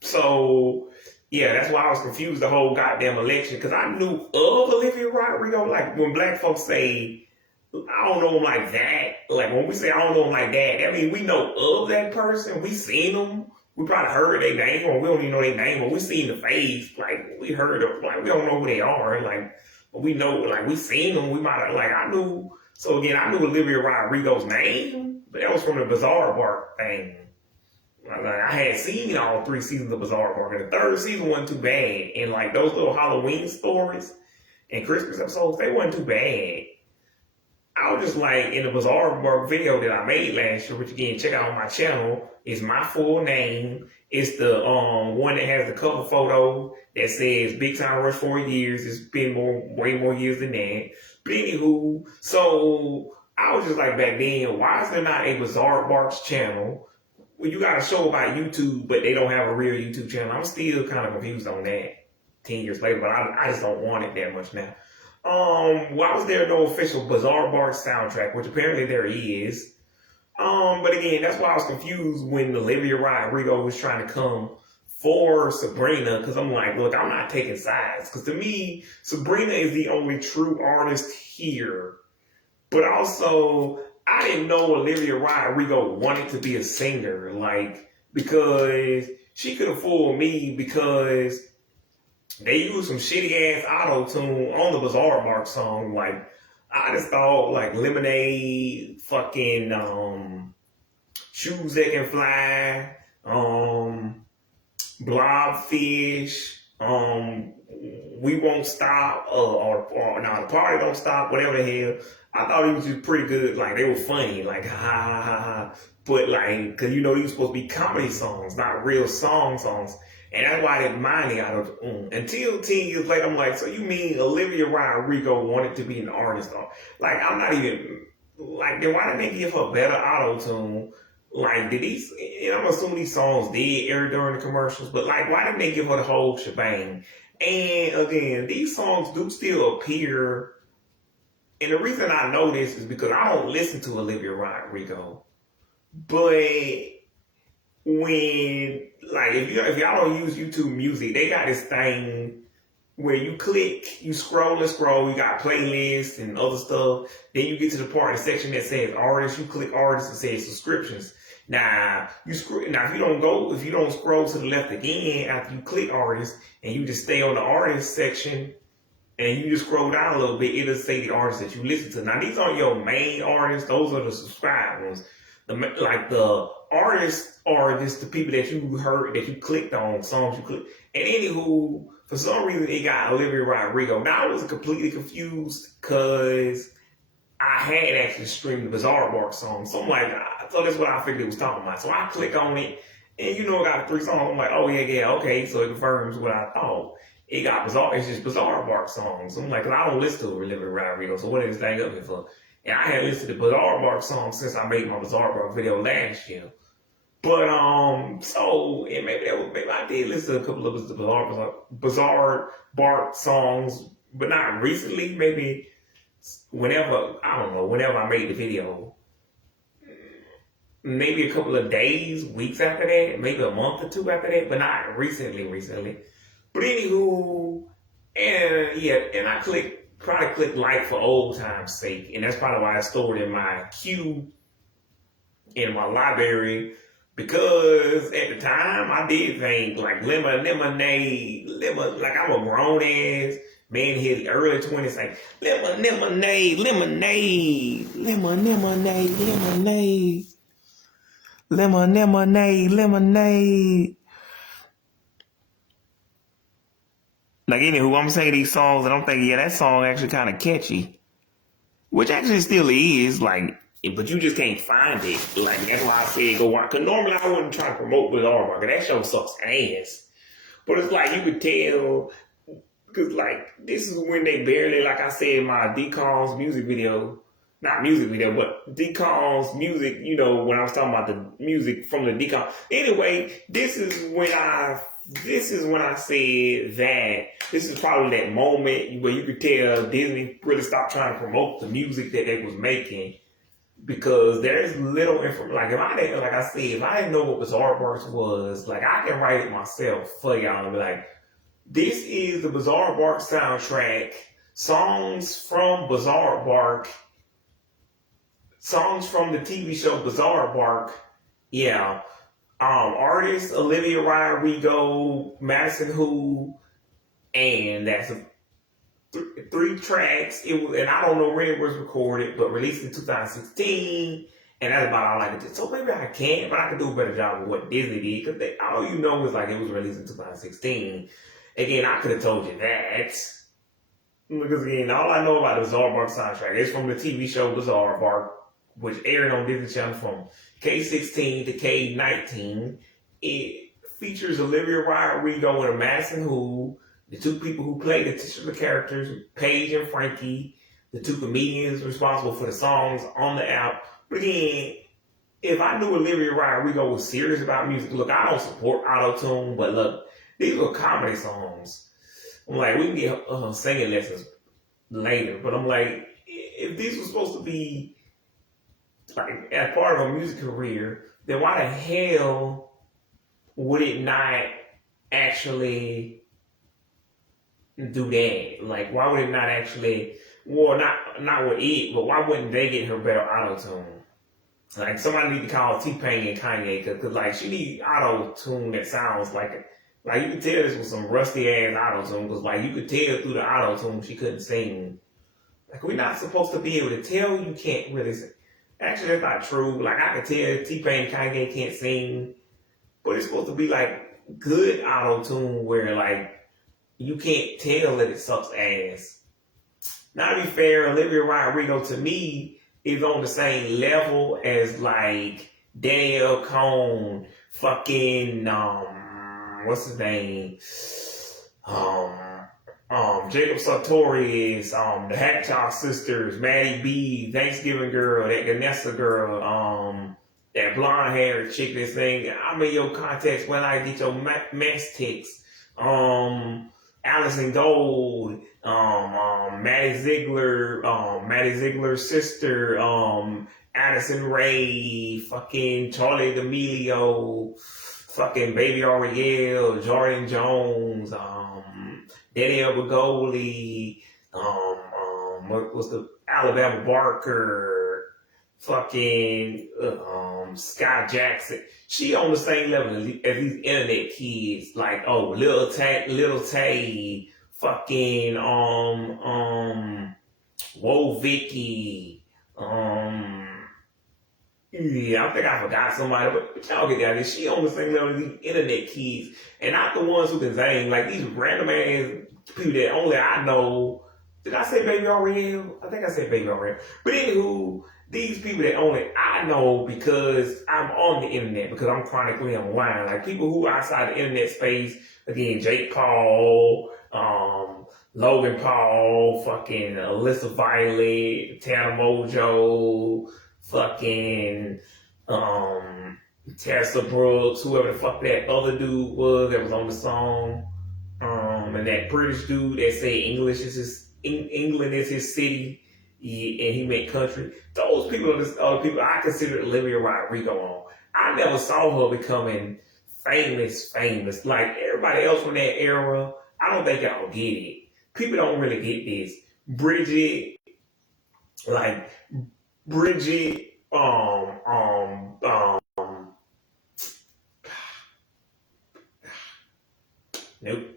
So, yeah, that's why I was confused the whole goddamn election, because I knew of Olivia Rodrigo. Like, when black folks say, I don't know him like that, like when we say I don't know him like that, I mean, we know of that person, we seen them, we probably heard their name, or we don't even know their name, but we seen the face, like, we heard of, like, we don't know who they are, like, we know, like, we seen them, we might have, like, I knew, so again, I knew Olivia Rodrigo's name, but that was from the Bizarre Bark thing. Like, I had seen all 3 seasons of Bizarre Bark, and the 3rd season wasn't too bad. And like those little Halloween stories and Christmas episodes, they wasn't too bad. I was just like, in the Bizarre Bark video that I made last year, which again, check out on my channel, is my full name. It's the one that has the cover photo that says Big Time Rush 4 years. It's been way more years than that. But anywho, so I was just like, back then, why is there not a Bizarre Barks channel? Well, you got a show about YouTube, but they don't have a real YouTube channel. I'm still kind of confused on that 10 years later, but I just don't want it that much now. Why was there no official Bizarre Bark soundtrack, which apparently there is? But again, that's why I was confused when Olivia Rodrigo was trying to come for Sabrina, because I'm like, look, I'm not taking sides, because to me, Sabrina is the only true artist here. But also, I didn't know Olivia Rodrigo wanted to be a singer, like, because she could have fooled me, because they used some shitty ass auto-tune on the Bizarre Bark song. Like, I just thought, like, Lemonade, fucking, Shoes That Can Fly, Blobfish, We Won't Stop, or no, The Party Don't Stop, whatever the hell. I thought he was just pretty good. Like, they were funny, like, ha ha ha ha. But like, cause these were supposed to be comedy songs, not real songs. And that's why I didn't mind the auto until 10 years later. I'm like, so you mean Olivia Rodrigo wanted to be an artist? Like, I'm not even, like, then why didn't they give her better auto tune? Like, did these, I'm assuming these songs did air during the commercials, but like, why didn't they give her the whole shebang? And again, these songs do still appear. And the reason I know this is because I don't listen to Olivia Rodrigo. But when, like, if y'all don't use YouTube Music, they got this thing where you click, you scroll and scroll, you got playlists and other stuff. Then you get to the part of the section that says artists, you click artists and says subscriptions. Now, if you don't scroll to the left again after you click artists and you just stay on the artist section, and you just scroll down a little bit, it'll say the artists that you listen to. Now, these aren't your main artists. Those are the subscribed ones. The artists are just the people that you heard, that you clicked on, songs you clicked. And anywho, for some reason, it got Olivia Rodrigo. Now, I was completely confused because I had actually streamed the Bizarre Bark song. So I'm like, so that's what I figured it was talking about. So I click on it, and it got 3 songs. I'm like, oh, yeah, okay. So it confirms what I thought. It got Bizarre, it's just Bizarre Bark songs. I'm like, I don't listen to Olivia Rodrigo, so what is this thing up here for? And I had listened to Bizarre Bark songs since I made my Bizarre Bark video last year. But, so, and maybe I did listen to a couple of the Bizarre Bark songs, but not recently, maybe whenever I made the video. Maybe a couple of days, weeks after that, maybe a month or 2 after that, but not recently. But anywho, and I probably clicked like for old time's sake, and that's probably why I stored in my queue in my library, because at the time I did think like lemonade, like I'm a grown ass man in his early 20s, like lemonade, Like, anywho, I'm saying these songs, and I'm thinking, that song actually kind of catchy. Which actually still is, like, but you just can't find it. Like, that's why I said go watch. Because normally I wouldn't try to promote Bizarre Bark. That show sucks ass. But it's like, you could tell, because, like, this is when they barely, like I said in my Decons music video, not music video, but Decon's music, you know, when I was talking about the music from the Decon. Anyway, this is when I said that this is probably that moment where you could tell Disney really stopped trying to promote the music that they was making, because there's little information. Like, if I didn't, like I said, if I didn't know what Bizarre Barks was, like, I can write it myself for y'all and be like, this is the Bizarre Bark soundtrack, songs from Bizarre Bark, songs from the TV show Bizarre Bark. Yeah. Artists Olivia Rodrigo, Madison Who, and that's three tracks. It was, and I don't know when it was recorded, but released in 2016. And that's about all I could do. So maybe I can't, but I could do a better job of what Disney did, because all you know is like it was released in 2016. Again, I could have told you that. Because again, all I know about the Bizarre Bark soundtrack is from the TV show Bizarre Bark, which aired on Disney Channel from K16 to K19. It features Olivia Rodrigo and Madison Who, the two people who play the titular characters, Paige and Frankie, the two comedians responsible for the songs on the app. But again, if I knew Olivia Rodrigo was serious about music, look, I don't support auto-tune, but look, these were comedy songs. I'm like, we can get singing lessons later, but I'm like, if these were supposed to be like as part of a music career, then why the hell would it not actually do that? Like, why would it not actually? Well, not with it, but why wouldn't they get her better auto tune? Like, somebody need to call T-Pain and Kanye, because like she needs auto tune that sounds like you could tell this was some rusty ass auto tune, because like you could tell through the auto tune she couldn't sing. Like, we're not supposed to be able to tell you can't really sing. Actually, that's not true. Like, I can tell T-Pain and Kanye can't sing, but it's supposed to be like good auto tune where like you can't tell that it sucks ass. Now, to be fair, Olivia Rodrigo to me is on the same level as like Daniel Cohn, fucking what's his name? Jacob Sartorius, the Hatchcock sisters, Maddie B, Thanksgiving Girl, that Ganessa girl, that blonde haired chick that's saying, I'm in your context when I get your mass ticks. Allison Gold, Maddie Ziegler's sister, Addison Rae, fucking Charlie D'Amelio, fucking Baby Ariel, Jordan Jones, Danielle Bergoli, what was the Alabama Barker, fucking Scott Jackson. She on the same level as these internet kids, like Lil Tay, fucking Whoa Vicky, yeah, I think I forgot somebody, but y'all get that. She on the same level as these internet kids, and not the ones who can sing, like these random ass people that only I know. Did I say Baby Ariel? I think I said Baby Ariel. But anywho, these people that only I know because I'm on the internet, because I'm chronically online. Like people who are outside the internet space, again, Jake Paul, Logan Paul, fucking Alyssa Violet, Tana Mojo, fucking Tessa Brooks, whoever the fuck that other dude was that was on the song, and that British dude that said England is his city, and he meant country. Those people are the people I consider Olivia Rodrigo on. I never saw her becoming famous. Like everybody else from that era, I don't think y'all get it. People don't really get this. Bridget, nope.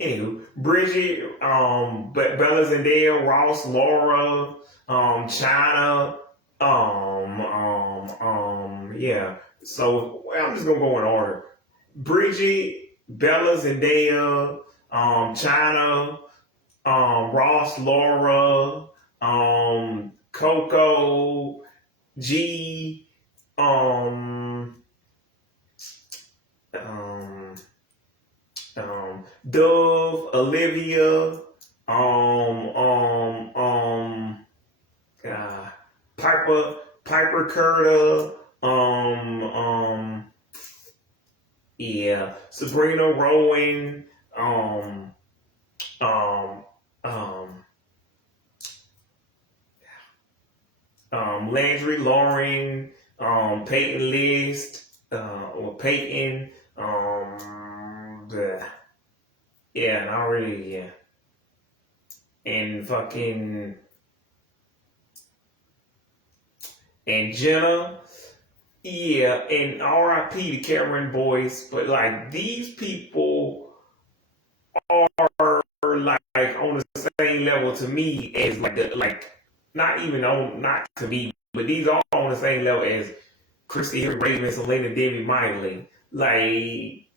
Anywho, Bridget, Bella Zendaya, Ross, Laura, China, yeah. So I'm just gonna go in order. Bridget, Bella Zendaya, China, Ross, Laura, Coco, G, Dove, Olivia, um, um, um, uh, Piper Curda, yeah, Sabrina Rowan, um, um, um, Landry Loring, Peyton List, or Peyton, yeah, not really, yeah, and fucking, and Jenna, yeah, and R.I.P. to Cameron Boyce, but like these people are like on the same level to me as like not even on not to me, but these are on the same level as Christy Raven, Selena Debbie Miley. Like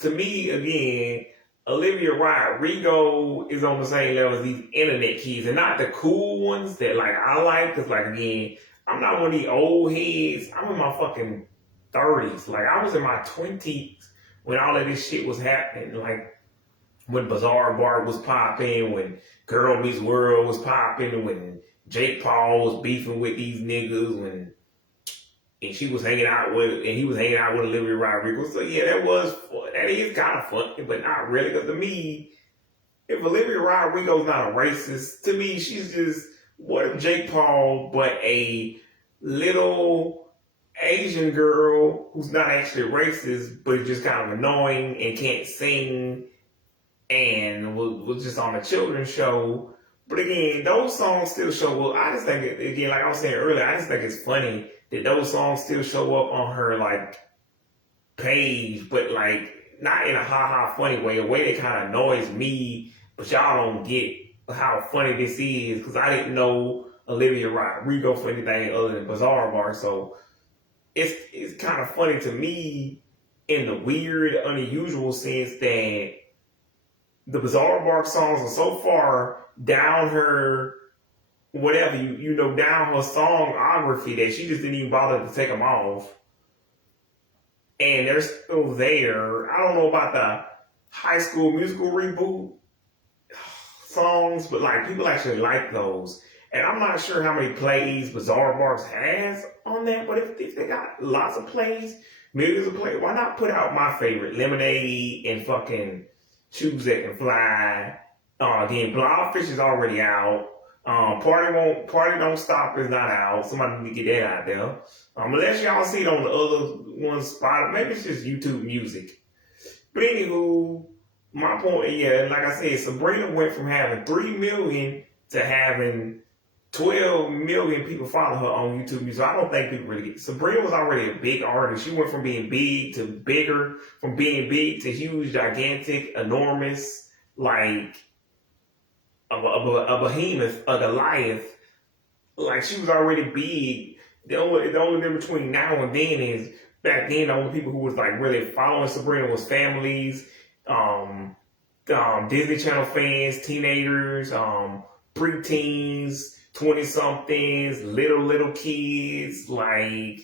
to me again, Olivia Rodrigo is on the same level as these internet kids, and not the cool ones that like I like. Cause like again, I'm not one of these old heads. I'm in my fucking 30s. Like I was in my 20s when all of this shit was happening. Like when Bizarre Bar was popping, when Girl Meets World was popping, when Jake Paul was beefing with these niggas, when and she was hanging out with, and he was hanging out with Olivia Rodrigo. So yeah, that is kind of funny, but not really. Because to me, if Olivia Rodrigo's not a racist, to me she's just what if Jake Paul, but a little Asian girl who's not actually racist, but just kind of annoying and can't sing and was just on a children's show. But again, those songs still show. Well, I just think again, like I was saying earlier, I just think it's funny that those songs still show up on her like page, but like not in a ha ha funny way, a way that kind of annoys me. But y'all don't get how funny this is because I didn't know Olivia Rodrigo for anything other than Bizarre Bar, so it's kind of funny to me in the weird, unusual sense that the Bizarre Bark songs are so far down her, whatever, you know, down her songography that she just didn't even bother to take them off. And they're still there. I don't know about the High School Musical reboot songs, but like people actually like those. And I'm not sure how many plays Bizarre Barks has on that, but if they got lots of plays, millions of plays, why not put out my favorite, Lemonade and fucking Shoes That Can Fly. Again, Blobfish is already out. Party Don't Stop is not out. Somebody need to get that out there. Unless y'all see it on the other one spot, maybe it's just YouTube Music. But anywho, my point, yeah, like I said, Sabrina went from having 3 million to having 12 million people follow her on YouTube Music. So I don't think people really get it. Sabrina was already a big artist. She went from being big to bigger, from being big to huge, gigantic, enormous, like a behemoth, a Goliath. Like she was already big. The only difference between now and then is back then the only people who was like really following Sabrina was families, Disney Channel fans, teenagers, preteens, 20-somethings, little kids, like,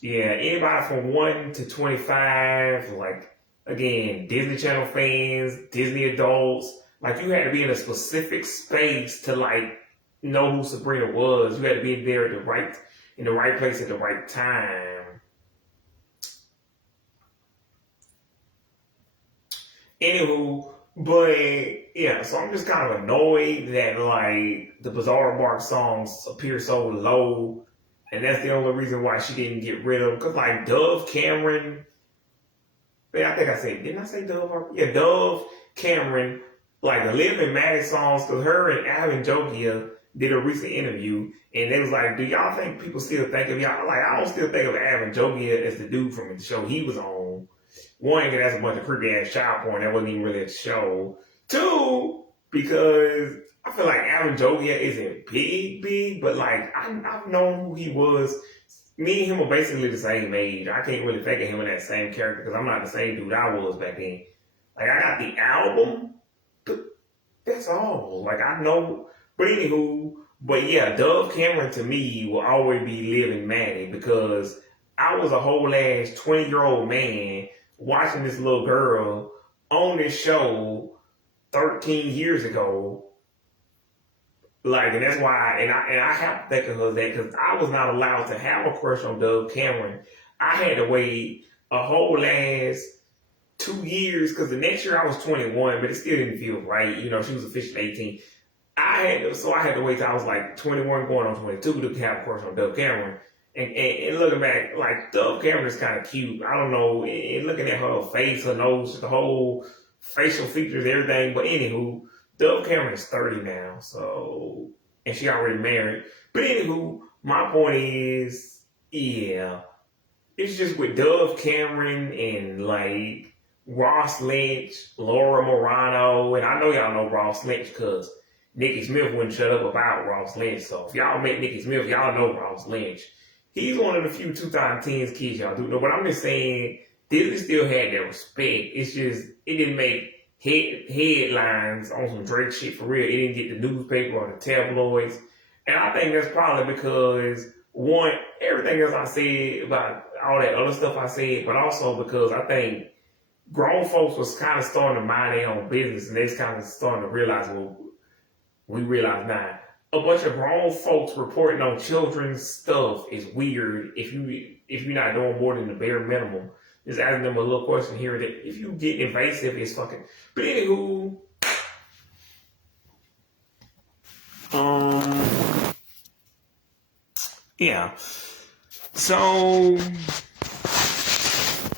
yeah, anybody from 1 to 25, like, again, Disney Channel fans, Disney adults, like, you had to be in a specific space to, like, know who Sabrina was. You had to be there at in the right place at the right time. Anywho, but yeah, so I'm just kind of annoyed that like the Bizarre Bark songs appear so low, and that's the only reason why she didn't get rid of. Cause like Dove Cameron, I think didn't I say Dove? Yeah, Dove Cameron, like the Live and Maddie songs. Cause her and Alvin Jogia did a recent interview, and they was like, "Do y'all think people still think of y'all?" Like I don't still think of Alvin Jogia as the dude from the show he was on. One, because that's a bunch of creepy ass child porn. That wasn't even really a show. Two, because I feel like Alvin Jogia isn't big, but like I've known who he was. Me and him are basically the same age. I can't really think of him in that same character because I'm not the same dude I was back then. Like I got the album, but that's all. Like I know, but anywho, but yeah, Dove Cameron to me will always be Living Maddie because I was a whole ass 20-year-old man watching this little girl on this show 13 years ago. Like, and that's why, and I have to think of her that because I was not allowed to have a crush on Dove Cameron. I had to wait a whole last 2 years because the next year I was 21, but it still didn't feel right. You know, she was officially 18. I had to wait till I was like 21 going on 22 to have a crush on Dove Cameron. And looking back, like, Dove Cameron is kind of cute. I don't know, and looking at her face, her nose, the whole facial features, everything. But anywho, Dove Cameron is 30 now, so, and she already married. But anywho, my point is, yeah, it's just with Dove Cameron and like Ross Lynch, Laura Morano, and I know y'all know Ross Lynch because Nikki Smith wouldn't shut up about Ross Lynch. So if y'all met Nikki Smith, y'all know Ross Lynch. He's one of the few 2010s kids y'all do know. But I'm just saying, Disney still had their respect. It's just, it didn't make headlines on some Drake shit for real. It didn't get the newspaper or the tabloids. And I think that's probably because, one, everything else I said about all that other stuff I said, but also because I think grown folks was kind of starting to mind their own business, and they kind of starting to realize, well, we realize now, a bunch of grown folks reporting on children's stuff is weird if you're not doing more than the bare minimum. Just asking them a little question here that if you get invasive, it's fucking. But anywho, yeah. So,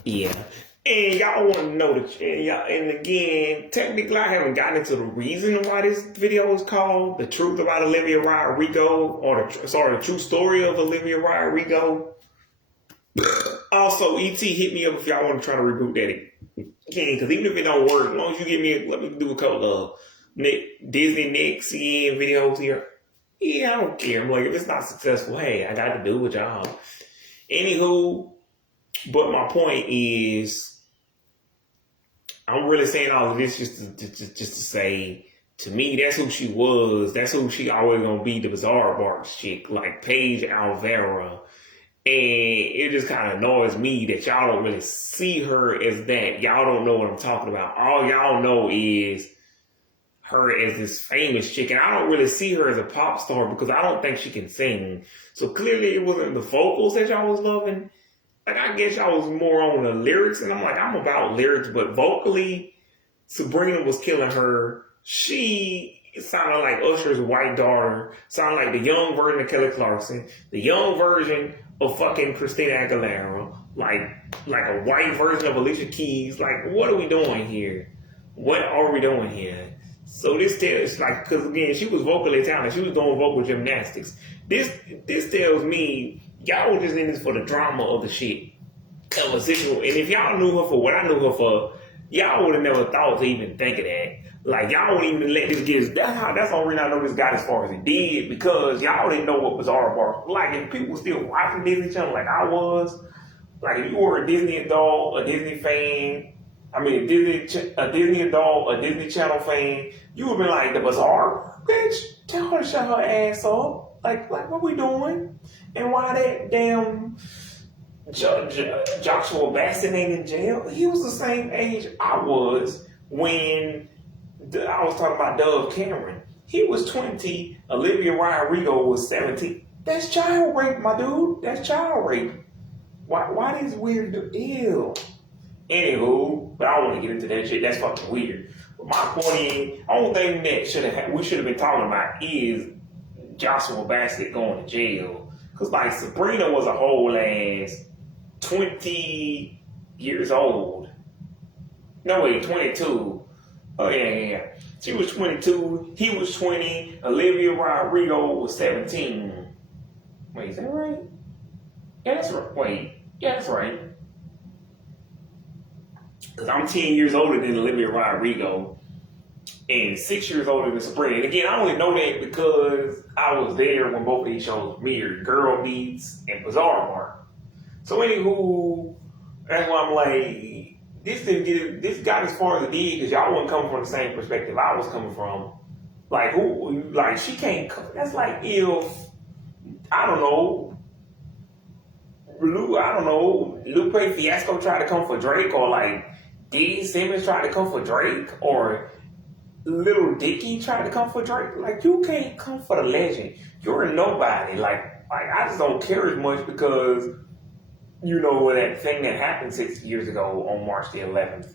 yeah. And y'all want to know and again, technically I haven't gotten into the reason why this video is called The Truth About Olivia Rodrigo, or the true story of Olivia Rodrigo. Also, ET, hit me up if y'all want to try to reboot that again, because even if it don't work, as long as you give me, let me do a couple of Disney Nick CN videos here. Yeah, I don't care. I'm like, if it's not successful, hey, I got to do a job. Anywho, but my point is, I'm really saying all of this just to say, to me, that's who she was. That's who she always gonna be, the Bizarre Barks chick, like Paige Alvera. And it just kind of annoys me that y'all don't really see her as that. Y'all don't know what I'm talking about. All y'all know is her as this famous chick. And I don't really see her as a pop star because I don't think she can sing. So clearly it wasn't the vocals that y'all was loving. Like, I guess y'all was more on the lyrics. And I'm like, I'm about lyrics. But vocally, Sabrina was killing her. She sounded like Usher's white daughter. Sounded like the young version of Kelly Clarkson. The young version of fucking Christina Aguilera, like a white version of Alicia Keys. Like, what are we doing here? What are we doing here? So this tells, like, because again, she was vocally talented. She was doing vocal gymnastics. This tells me y'all were just in this for the drama of the shit. And if y'all knew her for what I knew her for, y'all would have never thought to even think of that. Like, y'all wouldn't even let this get. That's the only reason I know this got as far as it did, because y'all didn't know what Bizarre Barks. Like, if people were still watching Disney Channel like I was, like if you were a Disney adult, a Disney fan, a Disney adult, a Disney Channel fan, you would be like, the Bizarre bitch, tell her to shut her ass up. Like what we doing? And why that damn Joshua Bassett ain't in jail? He was the same age I was when I was talking about Dove Cameron. He was 20. Olivia Rodrigo was 17. That's child rape, my dude. That's child rape. Why this weird deal? Anywho, but I don't want to get into that shit. That's fucking weird. But my point is, only thing that we should have been talking about is Joshua Bassett going to jail. Because, like, Sabrina was a whole ass 20 years old. No, wait, 22. Oh, yeah. She was 22. He was 20. Olivia Rodrigo was 17. Wait, is that right? Yeah, that's right. Wait. Yeah, that's right. Because I'm 10 years older than Olivia Rodrigo and 6 years older than Sabrina. And again, I only know that because I was there when both of these shows premiered, Girl Beats and Bizarre Bark. So anywho, that's why I'm like, this got as far as it did because y'all wasn't coming from the same perspective I was coming from. Like, she can't, that's like if, I don't know, I don't know, Lupe Fiasco tried to come for Drake, or like D. Simmons tried to come for Drake, or Little Dicky tried to come for Drake. Like, you can't come for the legend. You're a nobody. Like I just don't care as much because you know that thing that happened 6 years ago on March the 11th,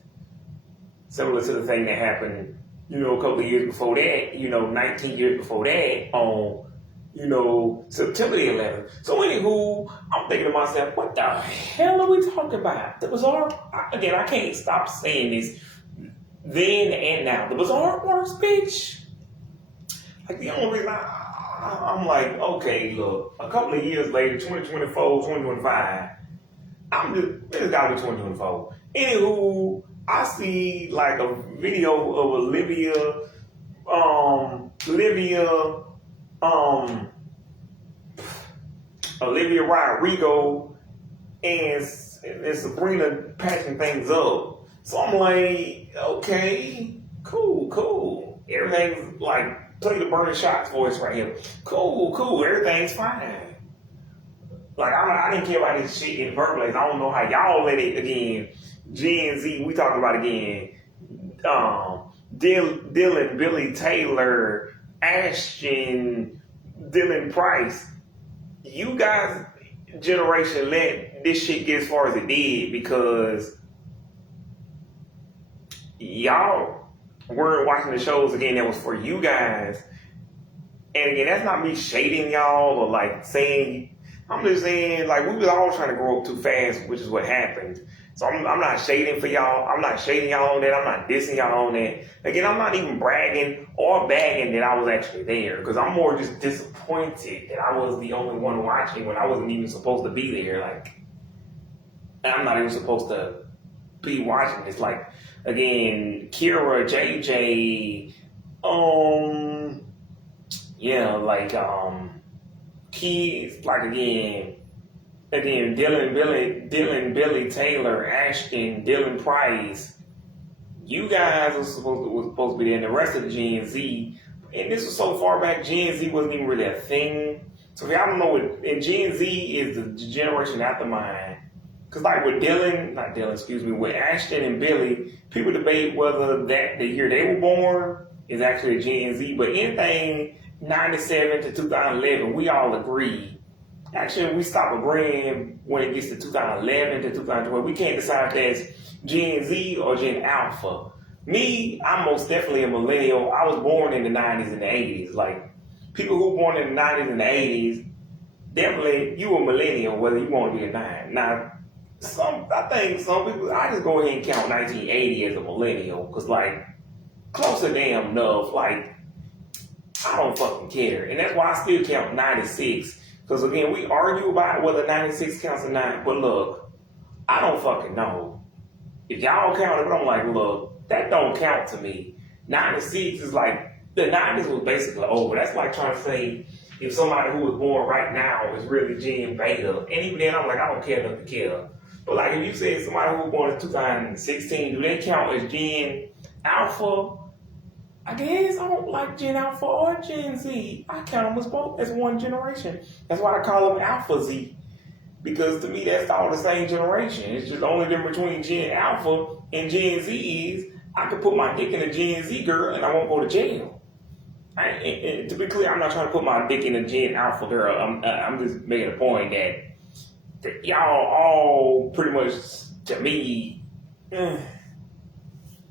similar to the thing that happened, you know, a couple of years before that, you know, 19 years before that on, you know, September the 11th. So anywho, I'm thinking to myself, what the hell are we talking about? The bizarre, again, I can't stop saying this then and now. The bizarre works, bitch. Like, the only reason I'm like, okay, look, a couple of years later, 2024, 2025, it's gotta be 2024. Anywho, I see like a video of Olivia Rodrigo and Sabrina patching things up. So I'm like, okay, cool. Everything's like, play the burning shots voice right here. Cool, everything's fine. Like, I didn't care about this shit in the first place. I don't know how y'all let it, again, Gen Z, we talking about again, Dylan, Billy Taylor, Ashton, Dylan Price. You guys' generation let this shit get as far as it did because y'all weren't watching the shows, again, that was for you guys. And again, that's not me shading y'all or like saying, I'm just saying, like, we was all trying to grow up too fast, which is what happened. So I'm not shading for y'all. I'm not shading y'all on that. I'm not dissing y'all on that. Again, I'm not even bragging or bagging that I was actually there, because I'm more just disappointed that I was the only one watching when I wasn't even supposed to be there. Like, I'm not even supposed to be watching this. Like, again, Kira, JJ, kids, like again, Dylan, Billy Taylor, Ashton, Dylan Price. You guys was supposed to be there, and the rest of the Gen Z. And this was so far back, Gen Z wasn't even really a thing. So if y'all don't know what, and Gen Z is the generation after mine. Cause like with with Ashton and Billy, people debate whether that the year they were born is actually a Gen Z, but anything 97 to 2011, we all agree. Actually, we stop agreeing when it gets to 2011 to 2012. We can't decide if that's Gen Z or Gen Alpha. Me, I'm most definitely a millennial. I was born in the 90s and the 80s. Like, people who were born in the 90s and the 80s, definitely, you a millennial, whether you want to be a 9. Now, I think some people, I just go ahead and count 1980 as a millennial, because, like, close to damn enough, like, I don't fucking care. And that's why I still count 96. Because again, we argue about whether 96 counts or not. But look, I don't fucking know. If y'all count it, I'm like, look, that don't count to me. 96 is like, the 90s was basically over. That's like trying to say if somebody who was born right now is really Gen Beta. And even then, I'm like, I don't care enough to care. But like, if you said somebody who was born in 2016, do they count as Gen Alpha? I guess I don't like Gen Alpha or Gen Z. I count them as both as one generation. That's why I call them Alpha Z. Because to me, that's all the same generation. It's just the only difference between Gen Alpha and Gen Z is I can put my dick in a Gen Z girl and I won't go to jail. And to be clear, I'm not trying to put my dick in a Gen Alpha girl. I'm just making a point that y'all all pretty much, to me,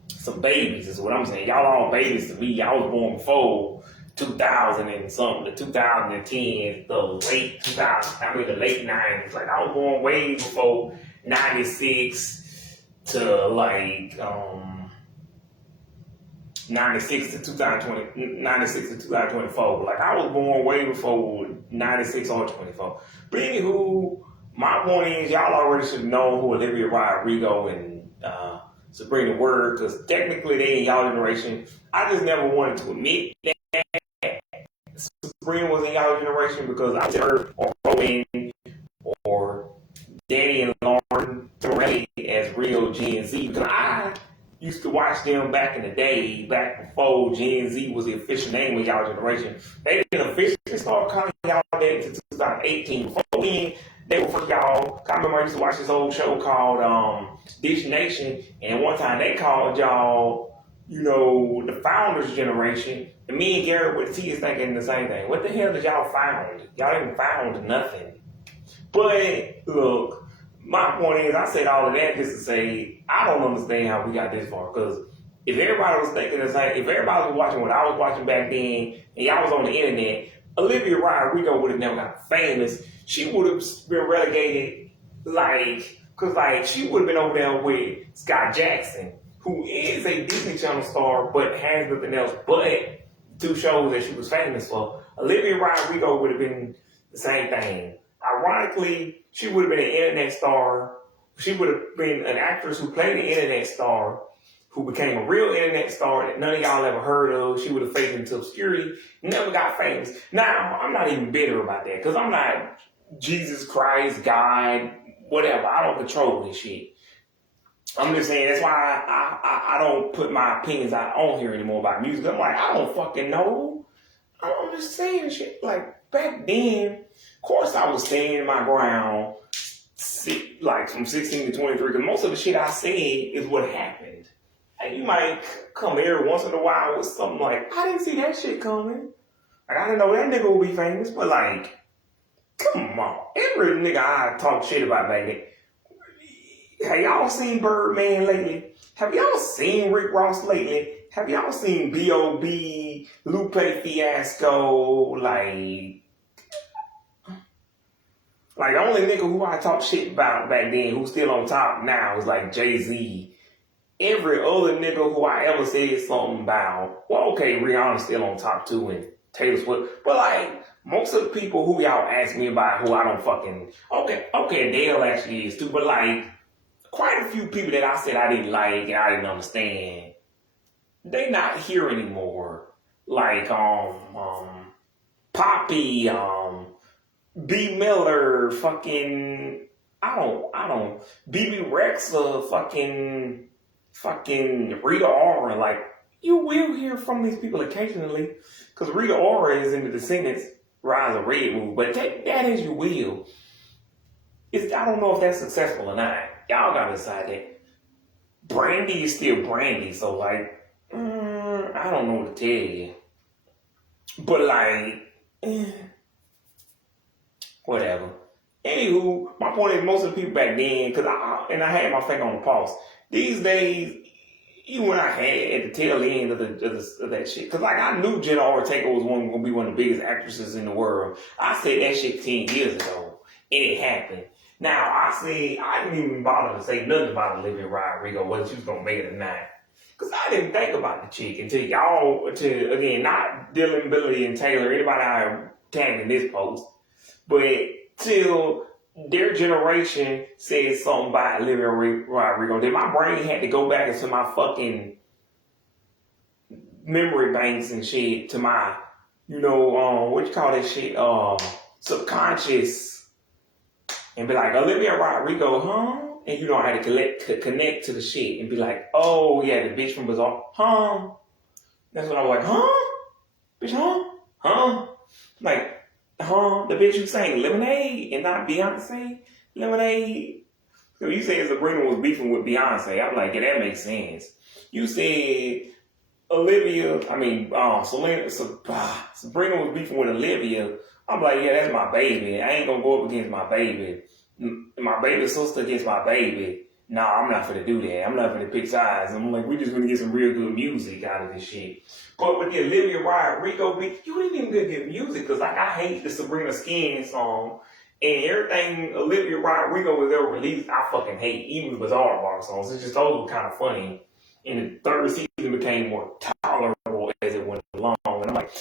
some babies is what I'm saying. Y'all all babies to me. I was born before 2000 and something, the 2010s, the late 2000s, the late 90s. Like, I was born way before 96 to like 96 to 2020, 96 to 2024. Like, I was born way before 96 or 24. But anywho, my point is, y'all already should know who Olivia Rodrigo and Sabrina were, because technically they in y'all generation. I just never wanted to admit that Sabrina was in y'all generation because I heard or Rowan or Danny and Lauren Torelli as real Gen Z, because I used to watch them back in the day, back before Gen Z was the official name of y'all generation. They didn't officially start calling y'all that until 2018. Before then, They were for y'all. I remember I used to watch this old show called Dish Nation, and one time they called y'all, you know, the Founders Generation. And me and Garrett with the T is thinking the same thing. What the hell did y'all found? Y'all didn't found nothing. But look, my point is, I said all of that just to say I don't understand how we got this far. Because if everybody was thinking the same, if everybody was watching what I was watching back then, and y'all was on the internet, Olivia Rodrigo would have never got famous. She would have been relegated, because she would have been over there with Scott Jackson, who is a Disney Channel star, but has nothing else but 2 shows that she was famous for. Olivia Rodrigo would have been the same thing. Ironically, she would have been an internet star. She would have been an actress who played an internet star, who became a real internet star that none of y'all ever heard of. She would have faded into obscurity, never got famous. Now, I'm not even bitter about that, because I'm not Jesus Christ, God, whatever. I don't control this shit. I'm just saying, that's why I don't put my opinions out on here anymore about music. I'm like, I don't fucking know. I'm just saying shit. Like, back then, of course I was standing my ground, like from 16 to 23, because most of the shit I said is what happened. And you might come every once in a while with something like, I didn't see that shit coming. Like, I didn't know that nigga would be famous, but like, come on. Every nigga I talk shit about back then. Have y'all seen Birdman lately? Have y'all seen Rick Ross lately? Have y'all seen B.O.B., Lupe Fiasco? Like the only nigga who I talk shit about back then who's still on top now is like Jay-Z. Every other nigga who I ever said something about, well, okay, Rihanna's still on top too, and Taylor Swift, but like, most of the people who y'all ask me about who I don't fucking, okay, Adele actually is too, but like, quite a few people that I said I didn't like and I didn't understand, they not here anymore. Like, Poppy, B. Miller, fucking, BB Rexa, fucking Rita Ora. Like, you will hear from these people occasionally, because Rita Ora is in the Descendants Rise of Red movie, but take that as you will. I don't know if that's successful or not. Y'all gotta decide that. Brandy is still Brandy, so like, I don't know what to tell you. But like, whatever. Anywho, my point is, most of the people back then, because I had my finger on the pulse. These days, even when I had at the tail end of that shit, because like, I knew Jenna Ortega was going to be one of the biggest actresses in the world. I said that shit 10 years ago, and it happened. Now, I didn't even bother to say nothing about Olivia Rodrigo, whether she was going to make it or not. Because I didn't think about the chick until again, not Dylan, Billy, and Taylor, anybody I tagged in this post, but till their generation said something about Olivia Rodrigo, then my brain had to go back into my fucking memory banks and shit, to my, what you call that shit, subconscious, and be like, Olivia Rodrigo, huh? And I had to connect to the shit and be like, oh yeah, the bitch from Bizarre, huh? That's when I was like, huh? Bitch, huh? Huh? Like, huh? The bitch who sang Lemonade and not Beyonce? Lemonade? So you said Sabrina was beefing with Beyonce. I'm like, yeah, that makes sense. You said Sabrina was beefing with Olivia. I'm like, yeah, that's my baby. I ain't gonna go up against my baby. My baby sister against my baby. No, I'm not gonna do that. I'm not gonna pick sides. I'm like, we're just gonna get some real good music out of this shit. But with the Olivia Rodrigo beat, you didn't even get music, because like, I hate the Sabrina Skin song, and everything Olivia Rodrigo was ever released, I fucking hate. Even the Bizarre Bar songs. It's just, those were kind of funny. And the third season became more tolerable as it went along. And I'm like,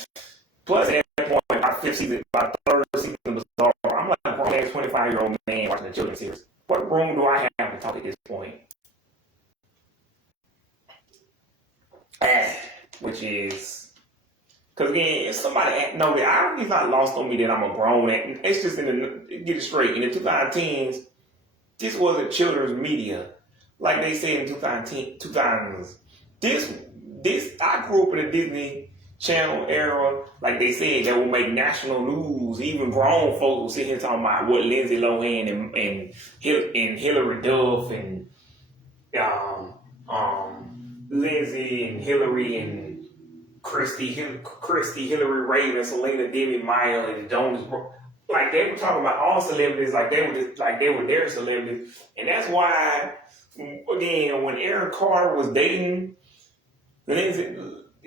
plus at that point, by the third season of Bizarre, I'm like a grown-ass 25-year-old man watching a children's series. What room do I have to talk at this point? Which is, because again, if somebody know that irony's not lost on me that I'm a grown man. It's just get it straight. In the 2010s, this wasn't children's media. Like they said in 2000s. I grew up in a Disney Channel era, like they said, that will make national news. Even grown folks will sit here talking about what Lindsay Lohan and Hillary Duff and Lindsay and Hillary and Christy, Hillary Ray, and Selena Demi Meyer and Jonas. Like they were talking about all celebrities, like they were their celebrities, and that's why, again, when Aaron Carter was dating Lindsay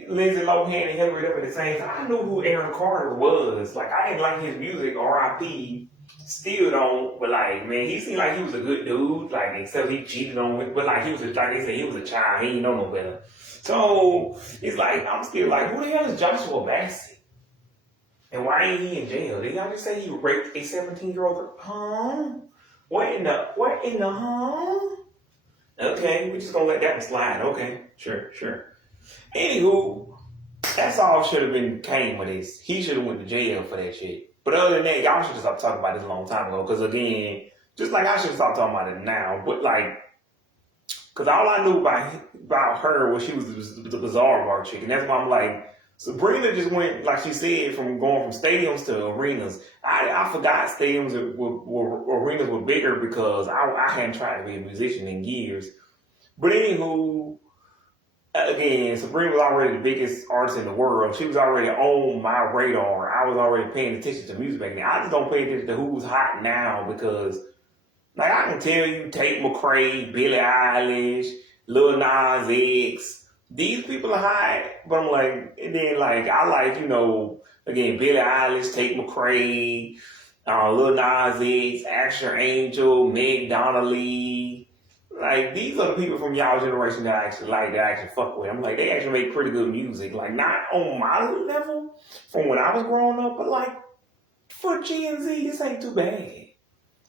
Lohan and Hillary Duff at the same time, I knew who Aaron Carter was. Like I didn't like his music, R.I.P. Still don't, but like, man, he seemed like he was a good dude. Like, except he cheated on me, but like he was like they said, he was a child. He didn't know no better. So it's like I'm still like, who the hell is Joshua Bassett? And why ain't he in jail? Did y'all just say he raped a 17-year-old? Huh? What in the huh? Okay, we just gonna let that one slide. Okay, sure. Anywho, that's all should have been came with this. He should have went to jail for that shit. But other than that, y'all should have stopped talking about this a long time ago. Because again, just like I should have stopped talking about it now. But like, because all I knew about her was she was the Bizarre Bar chick. And that's why I'm like, Sabrina just went, like she said, from going from stadiums to arenas. I forgot stadiums arenas were bigger because I hadn't tried to be a musician in years. But anywho, again, Sabrina was already the biggest artist in the world. She was already on my radar. I was already paying attention to music back then. I just don't pay attention to who's hot now because, like, I can tell you Tate McRae, Billie Eilish, Lil Nas X. These people are hot, but I'm like, and then like I like, again, Billie Eilish, Tate McRae, Lil Nas X, Asher Angel, Meg Donnelly. Like, these are the people from y'all generation that I actually like, that I actually fuck with. I'm like, they actually make pretty good music. Like, not on my level from when I was growing up, but like, for Gen Z, this ain't too bad.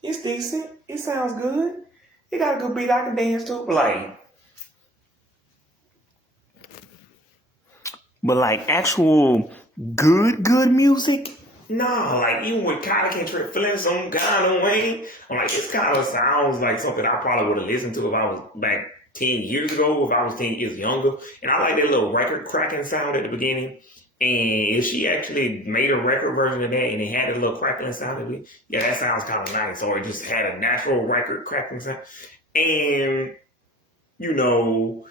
It's decent. It sounds good. It got a good beat I can dance to, but like actual good music, nah, like even with Kylie Can't Trip Feelings on God and Wayne, I'm like, this kind of sounds like something I probably would have listened to if I was back 10 years ago, if I was 10 years younger. And I like that little record cracking sound at the beginning. And if she actually made a record version of that and it had a little crackling sound at it, yeah, that sounds kind of nice. Or it just had a natural record cracking sound. And, and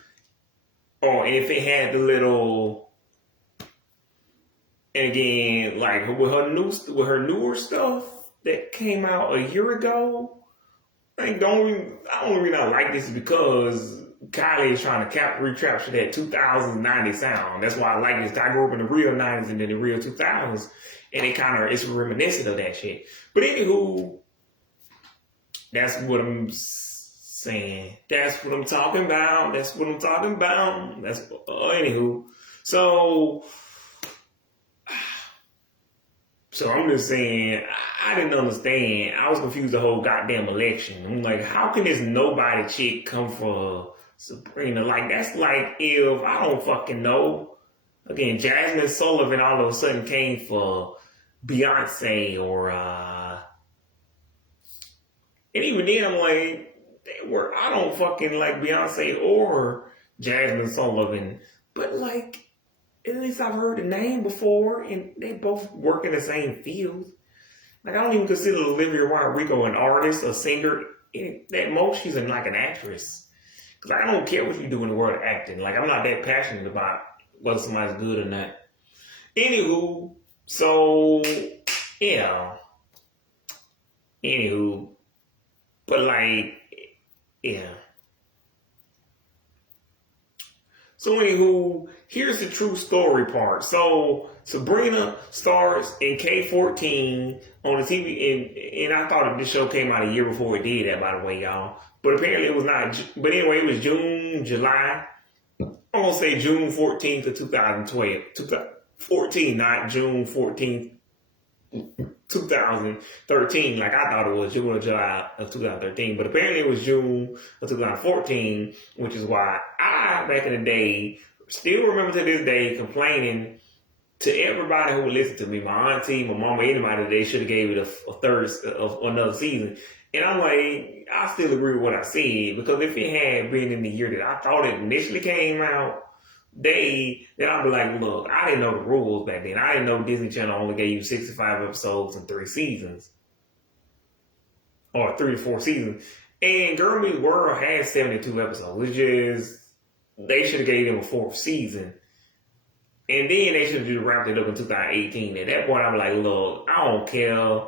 if it had the little, and again, like with her newer stuff that came out a year ago, the only reason I like this is because Kylie is trying to recapture that 2000s 90s sound. That's why I like this. I grew up in the real 90s and then the real 2000s, and it's reminiscent of that shit. But anywho, that's what I'm saying. That's what I'm talking about. Anywho, So I'm just saying, I didn't understand. I was confused the whole goddamn election. I'm like, how can this nobody chick come for Sabrina? Like, that's like if, I don't fucking know. Again, Jasmine Sullivan all of a sudden came for Beyonce or, and even then I'm like, I don't fucking like Beyonce or Jasmine Sullivan. But like, at least I've heard the name before, and they both work in the same field. Like, I don't even consider Olivia Rodrigo an artist, a singer. At most, she's like an actress. Because I don't care what you do in the world of acting. Like, I'm not that passionate about whether somebody's good or not. Anywho, but like, yeah. So anywho, here's the true story part. So Sabrina stars in K-14 on the TV, and I thought this show came out a year before it did that, by the way, y'all. But apparently it was not. But anyway, it was July. I'm gonna say June 14th of 2012. 2014, not June 14th, 2013. Like I thought it was June or July of 2013. But apparently it was June of 2014, which is why I, back in the day, still remember to this day complaining to everybody who would listen to me, my auntie, my mama, anybody, they should have gave it a third of another season. And I'm like, I still agree with what I said, because if it had been in the year that I thought it initially came out, then I'll be like, look, I didn't know the rules back then. I didn't know Disney Channel only gave you 65 episodes and 3 seasons. Or 3 to 4 seasons. And Girl Meets World has 72 episodes, which is, they should have gave them a 4th season. And then they should have just wrapped it up in 2018. At that point, I'm like, look, I don't care.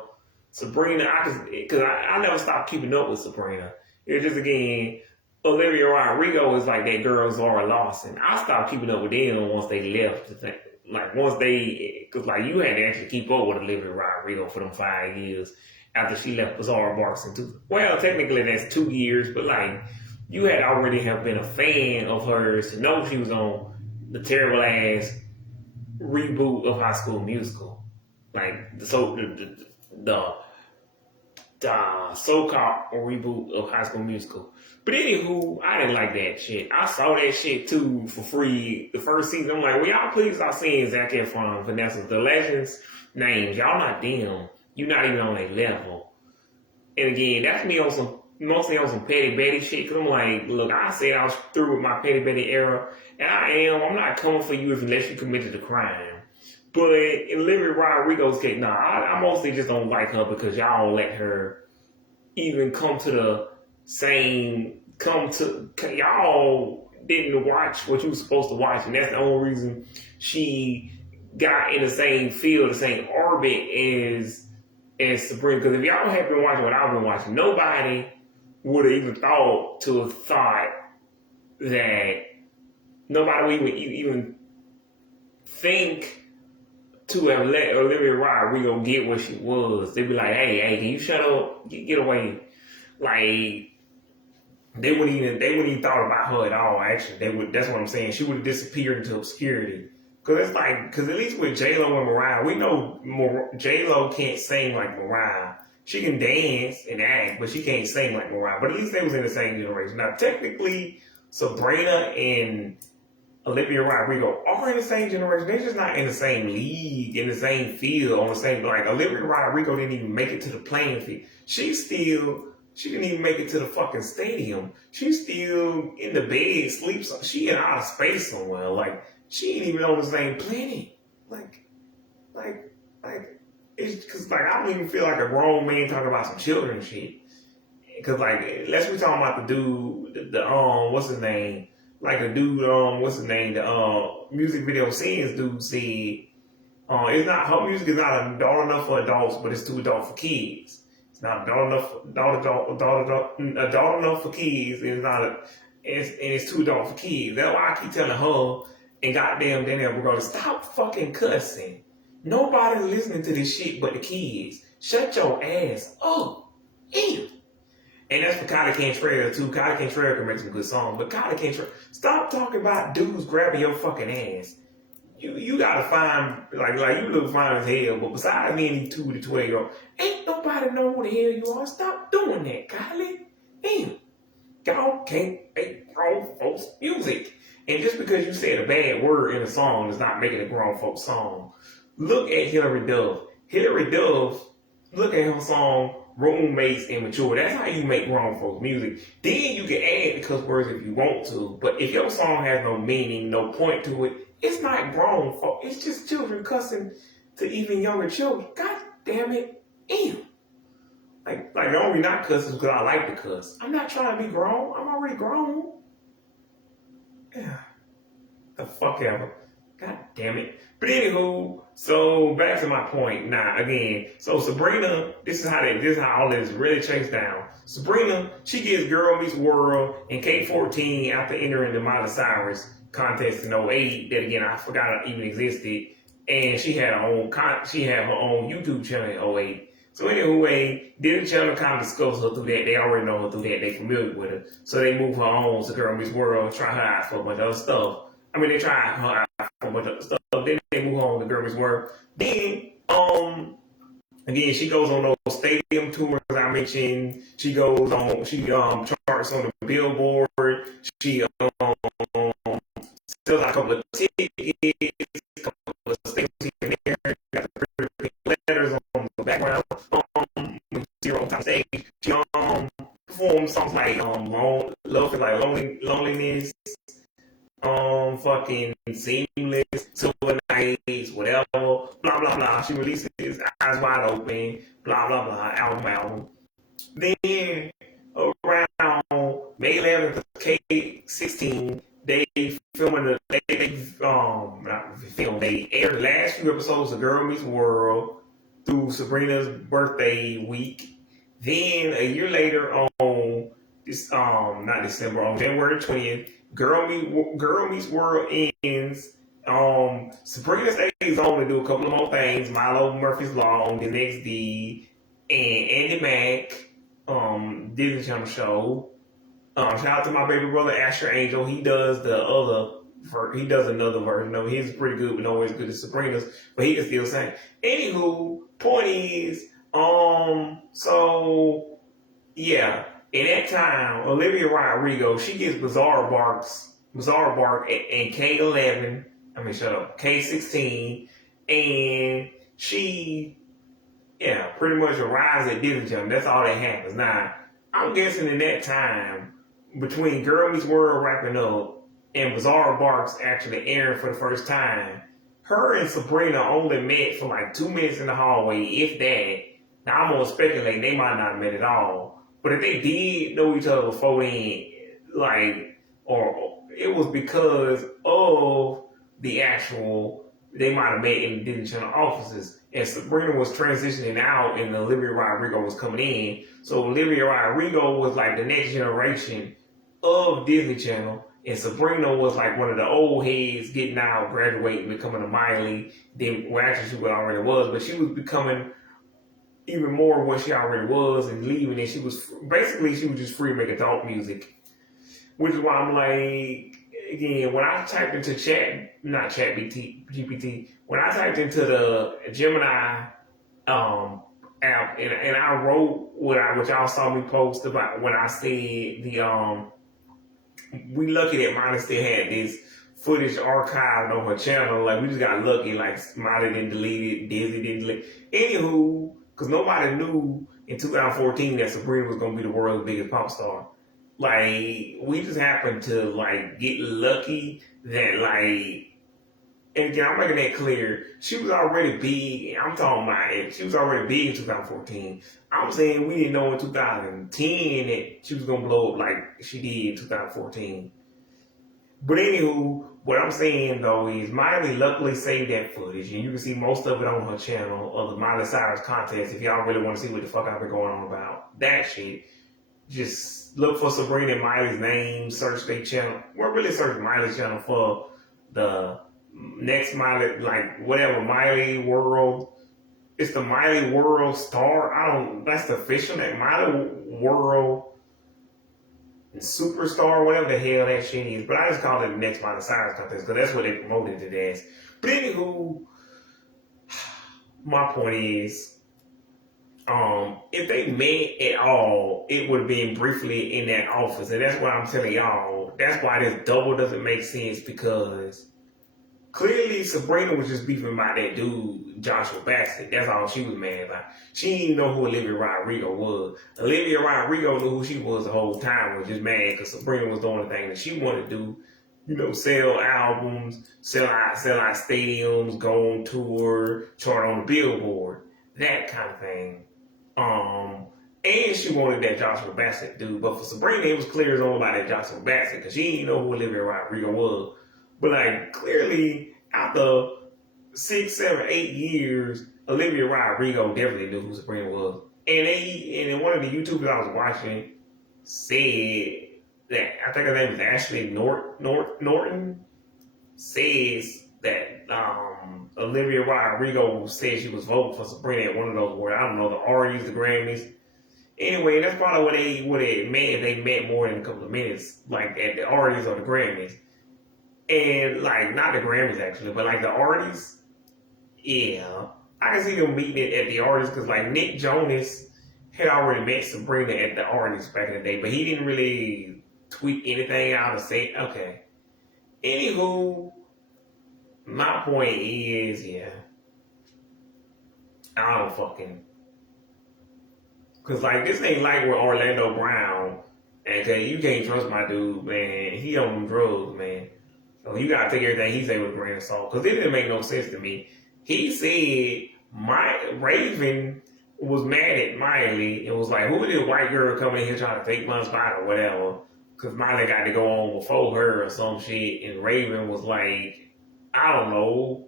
Sabrina, because I never stopped keeping up with Sabrina. It's just, again, Olivia Rodrigo is like that girl Zara Lawson. I stopped keeping up with them once they left. Like, because, like, you had to actually keep up with Olivia Rodrigo for them 5 years after she left Zara Barks well, technically that's 2 years, but, like, you had already have been a fan of hers to know she was on the terrible ass reboot of High School Musical. Like, the so-called reboot of High School Musical. But anywho, I didn't like that shit. I saw that shit too for free the first season. I'm like, well, y'all please stop seeing Zac Efron, Vanessa, the Legends names. Y'all not them. You're not even on their level. And again, that's me on mostly on some petty Betty shit. Cause I'm like, look, I said I was through with my petty Betty era, and I am. I'm not coming for you unless you committed a crime. But in Olivia Rodrigo's case, nah, I mostly just don't like her because y'all let her even come to the same, y'all didn't watch what you were supposed to watch, and that's the only reason she got in the same field, the same orbit as Sabrina. Because if y'all had been watching what I've been watching, nobody would have even thought that nobody would even think to have let Olivia Rodrigo get what she was. They'd be like, hey, can you shut up? Get away. Like, they wouldn't even thought about her at all, actually. That's what I'm saying. She would have disappeared into obscurity. Because at least with J-Lo and Mariah, we know J-Lo can't sing like Mariah. She can dance and act, but she can't sing like Mariah. But at least they was in the same generation. Now, technically, Sabrina and Olivia Rodrigo are in the same generation. They're just not in the same league, in the same field, on the same, like, Olivia Rodrigo didn't even make it to the playing field. She didn't even make it to the fucking stadium. She's still in the bed, sleeps. She in outer space somewhere. Like, she ain't even on the same planet. Like, it's because, like, I don't even feel like a grown man talking about some children shit. Because, like, unless we talking about the dude, what's his name? Like, the dude, the music video scenes dude said, her music is not adult enough for adults, but it's too adult for kids. It's not adult enough for kids. It's too adult for kids. That's why I keep telling her and goddamn Danielle, we're gonna stop fucking cussing. Nobody listening to this shit but the kids. Shut your ass up. Ew. And that's for Kylie Cantrell too. Kylie Cantrell can make some good songs, but Kylie Cantrell, stop talking about dudes grabbing your fucking ass. You gotta find, like you look fine as hell, but besides me and these 2 to 12-year-olds, ain't nobody know who the hell you are. Stop doing that, Kylie. Damn. Y'all can't make grown folks music. And just because you said a bad word in a song does not make it a grown folks song. Look at Hilary Duff. Look at her song, Roommates Immature. That's how you make grown folks music. Then you can add the cuss words if you want to. But if your song has no meaning, no point to it, it's not grown folks. It's just children cussing to even younger children. God damn it. Ew. Like the only reason I cuss is because I like to cuss. I'm not trying to be grown. I'm already grown. Yeah. The fuck ever. God damn it. But anywho, so back to my point. Now, again, so Sabrina, this is how all this really chased down. Sabrina, she gets Girl Meets World and K14 after entering the Miley Cyrus contest in '08. That again, I forgot it even existed. And she had her own YouTube channel in '08. So anyway, Disney Channel kind of discussed her through that. They already know her through that. They familiar with her. So they move her on to Girl Meets World, try her out for a bunch of other stuff. I mean, they try her out for a bunch of other stuff. Then they move on to Girl Meets World. Then, again, she goes on those stadium tours I mentioned. She charts on the Billboard. She sells a couple of tickets, a couple of stadiums here and there. Got the pretty letters on the background. On top stage, she performs songs like Love, like Loneliness, fucking Seamless, Silver Nights, whatever, blah blah blah. She releases Eyes Wide Open, blah blah blah, album. Then around May 11th, K16, they filming they aired the last few episodes of Girl Meets World through Sabrina's birthday week. Then a year later on this not December, on January 20th, Girl Meets World ends. Sabrina stays on to do a couple of more things. Milo Murphy's Law on the next D, and Andy Mack, Disney Channel show. Shout out to my baby brother Asher Angel. He does he does another version of it. His is pretty good, but nowhere as good as Sabrina's, but he can still sing. Anywho, point is, so yeah, in that time, Olivia Rodrigo, she gets Bizarre Bark and K11. I mean, shut up, K16, and she, pretty much arrives at Disney Channel. That's all that happens. Now, I'm guessing in that time, between Girl Meets World wrapping up and Bizarre Barks actually airing for the first time, her and Sabrina only met for like 2 minutes in the hallway, if that. Now, I'm going to speculate they might not have met at all. But if they did know each other before then, or it was because of the actual, they might have met in the Disney Channel offices. And Sabrina was transitioning out and Olivia Rodrigo was coming in. So Olivia Rodrigo was like the next generation of Disney Channel. And Sabrina was like one of the old heads getting out, graduating, becoming a Miley. Actually she already was, but she was becoming even more of what she already was and leaving. And she was just free making talk music. Which is why I'm like, again, when I typed into GPT, when I typed into the Gemini app and I wrote what y'all saw me post about when I said we lucky that Miley still had this footage archived on her channel. Like, we just got lucky. Like, Miley didn't delete it, Disney didn't delete it. Anywho, because nobody knew in 2014 that Sabrina was going to be the world's biggest pop star. Like, we just happened to, like, get lucky that, like, and again, I'm making that clear. She was already big. I'm talking about it. She was already big in 2014. I'm saying we didn't know in 2010 that she was going to blow up like she did in 2014. But anywho, what I'm saying, though, is Miley luckily saved that footage. And you can see most of it on her channel of the Miley Cyrus contest if y'all really want to see what the fuck I've been going on about that shit. Just look for Sabrina and Miley's name, search their channel. We're really searching Miley's channel for the next Miley, like whatever, Miley World. It's the Miley World Star. That's the official name. Miley World Superstar, whatever the hell that shit is. But I just call it the next Miley Cyrus contest because that's what they promoted it as. But anywho, my point is, if they met at all, it would have been briefly in that office. And that's what I'm telling y'all. That's why this double doesn't make sense, because clearly Sabrina was just beefing about that dude, Joshua Bassett. That's all she was mad about. She didn't even know who Olivia Rodrigo was. Olivia Rodrigo knew who she was the whole time, was just mad because Sabrina was doing the thing that she wanted to do. You know, sell albums, sell out stadiums, go on tour, chart on the Billboard, that kind of thing. And she wanted that Joshua Bassett dude. But for Sabrina, it was clear as only about that Joshua Bassett because she didn't know who Olivia Rodrigo was. But like, clearly, after 6, 7, 8 years, Olivia Rodrigo definitely knew who Sabrina was. And one of the YouTubers I was watching said that, I think her name is Ashley Norton, says that Olivia Rodrigo said she was voting for Sabrina at one of those awards. I don't know, the Emmys, the Grammys. Anyway, that's probably what they met. They met more than a couple of minutes, like at the Emmys or the Grammys. And like, not the Grammys actually, but like the Emmys, yeah, I can see them meeting at the Emmys because like Nick Jonas had already met Sabrina at the Emmys back in the day, but he didn't really tweet anything out or say, okay. Anywho, my point is, I don't fucking, because like, this ain't like with Orlando Brown, and you can't trust my dude, man. He on them drugs, man. So you gotta take everything he said with a grain of salt, because it didn't make no sense to me. He said my Raven was mad at Miley and was like, "Who is this white girl coming in here trying to take my spot or whatever?" Because Miley got to go on before her or some shit, and Raven was like, "I don't know,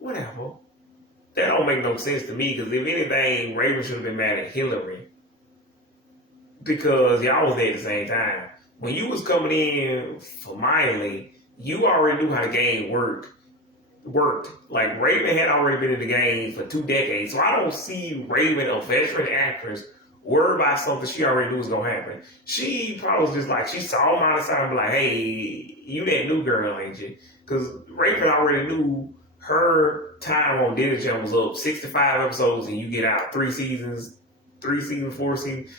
whatever." That don't make no sense to me, because if anything, Raven should have been mad at Hillary, because y'all was there at the same time. When you was coming in for Miley, you already knew how the game worked. Like, Raven had already been in the game for 2 decades, so I don't see Raven, a veteran actress, worried about something she already knew was gonna happen. She probably was just like, she saw him on the side and be like, "Hey, you that new girl, ain't you?" Because Raven already knew her time on Disney Channel was up 65 episodes, and you get out 3 seasons, 4 seasons.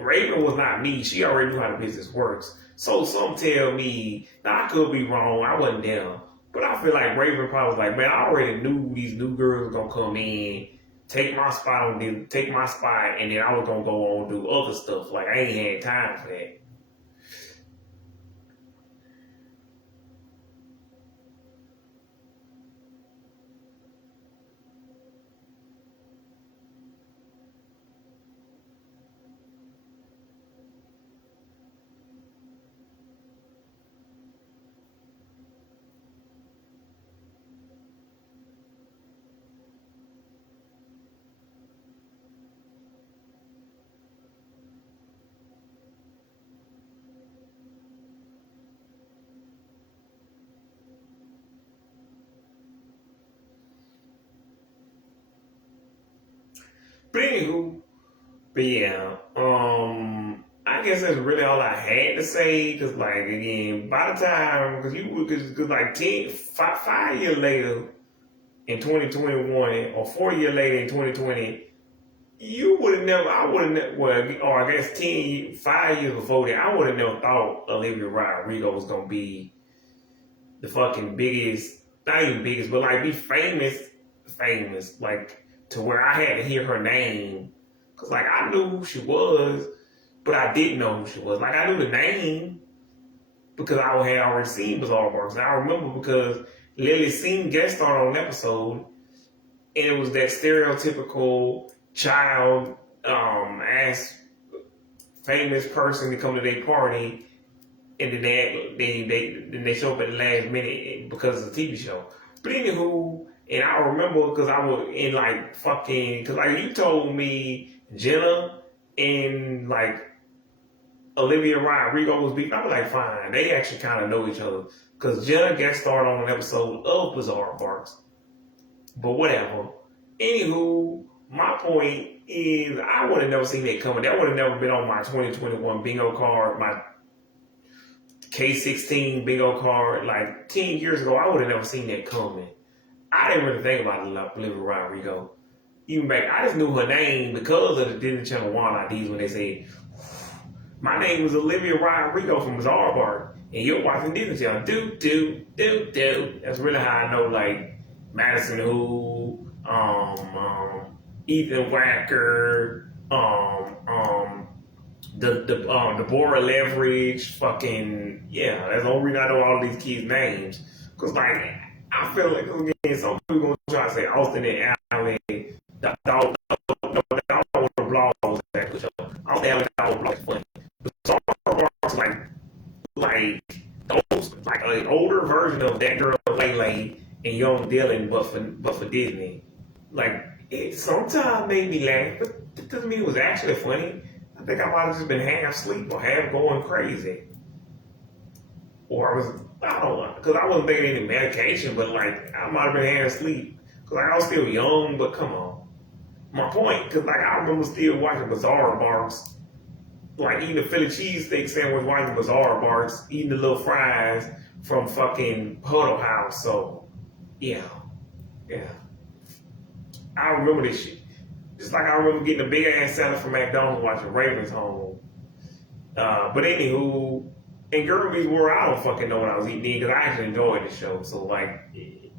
Raven was not me. She already knew how the business works. So some tell me, now I could be wrong, I wasn't there, but I feel like Raven probably was like, "Man, I already knew these new girls were gonna come in, take my spot, and then I was gonna go on and do other stuff. Like, I ain't had time for that." But anywho, but yeah, I guess that's really all I had to say. Cause like, again, by the time, cause like 5 years later in 2021, or 4 years later in 2020, you would have never, I would have never, well, or I guess 5 years before that, I would have never thought Olivia Rodrigo was gonna be the fucking biggest, not even biggest, but like be famous, like to where I had to hear her name. Cause like I knew who she was, but I didn't know who she was. Like, I knew the name because I had already seen Bizarre Works. And I remember because Lily seen guest star on an episode, and it was that stereotypical child ass famous person to come to their party, and then they show up at the last minute because of the TV show. But anywho, and I remember because I was in like fucking, because like you told me Jenna and like Olivia Rodrigo was beefing. I was like, fine, they actually kind of know each other, because Jenna guest starred on an episode of Bizarre Parks. But whatever. Anywho, my point is, I would have never seen that coming. That would have never been on my 2021 bingo card, my K16 bingo card. Like 10 years ago, I would have never seen that coming. I didn't really think about Olivia Rodrigo. Even back, I just knew her name because of the Disney Channel One IDs when they said, "My name is Olivia Rodrigo from Bizarre Park, and you're watching Disney Channel." Do. That's really how I know, like, Madison Who, Ethan Wacker, the Deborah Leverage, fucking, yeah, that's the only reason I know all these kids' names. Because, like, I feel like, again, some people going to try to say Austin and Allen, the dog, no, I don't want to blog that good show. Austin and Allen, blog is funny. But some parts, like those, like an older version of That Girl Lele and Young Dylan, but for Disney. Like, it sometimes made me laugh, but that doesn't mean it was actually funny. I think I might have just been half asleep or half going crazy. Or I don't know, because I wasn't taking any medication, but like, I might have been half asleep. Because like, I was still young, but come on. My point, because like, I remember still watching Bizarre Barks, like eating a Philly cheesesteak sandwich, watching Bizarre Barks, eating the little fries from fucking Huddle House. So, yeah. I remember this shit. Just like I remember getting a big ass salad from McDonald's watching Ravens Home. But anywho, in Girl Meets World, I don't fucking know what I was eating because I actually enjoyed the show. So like, I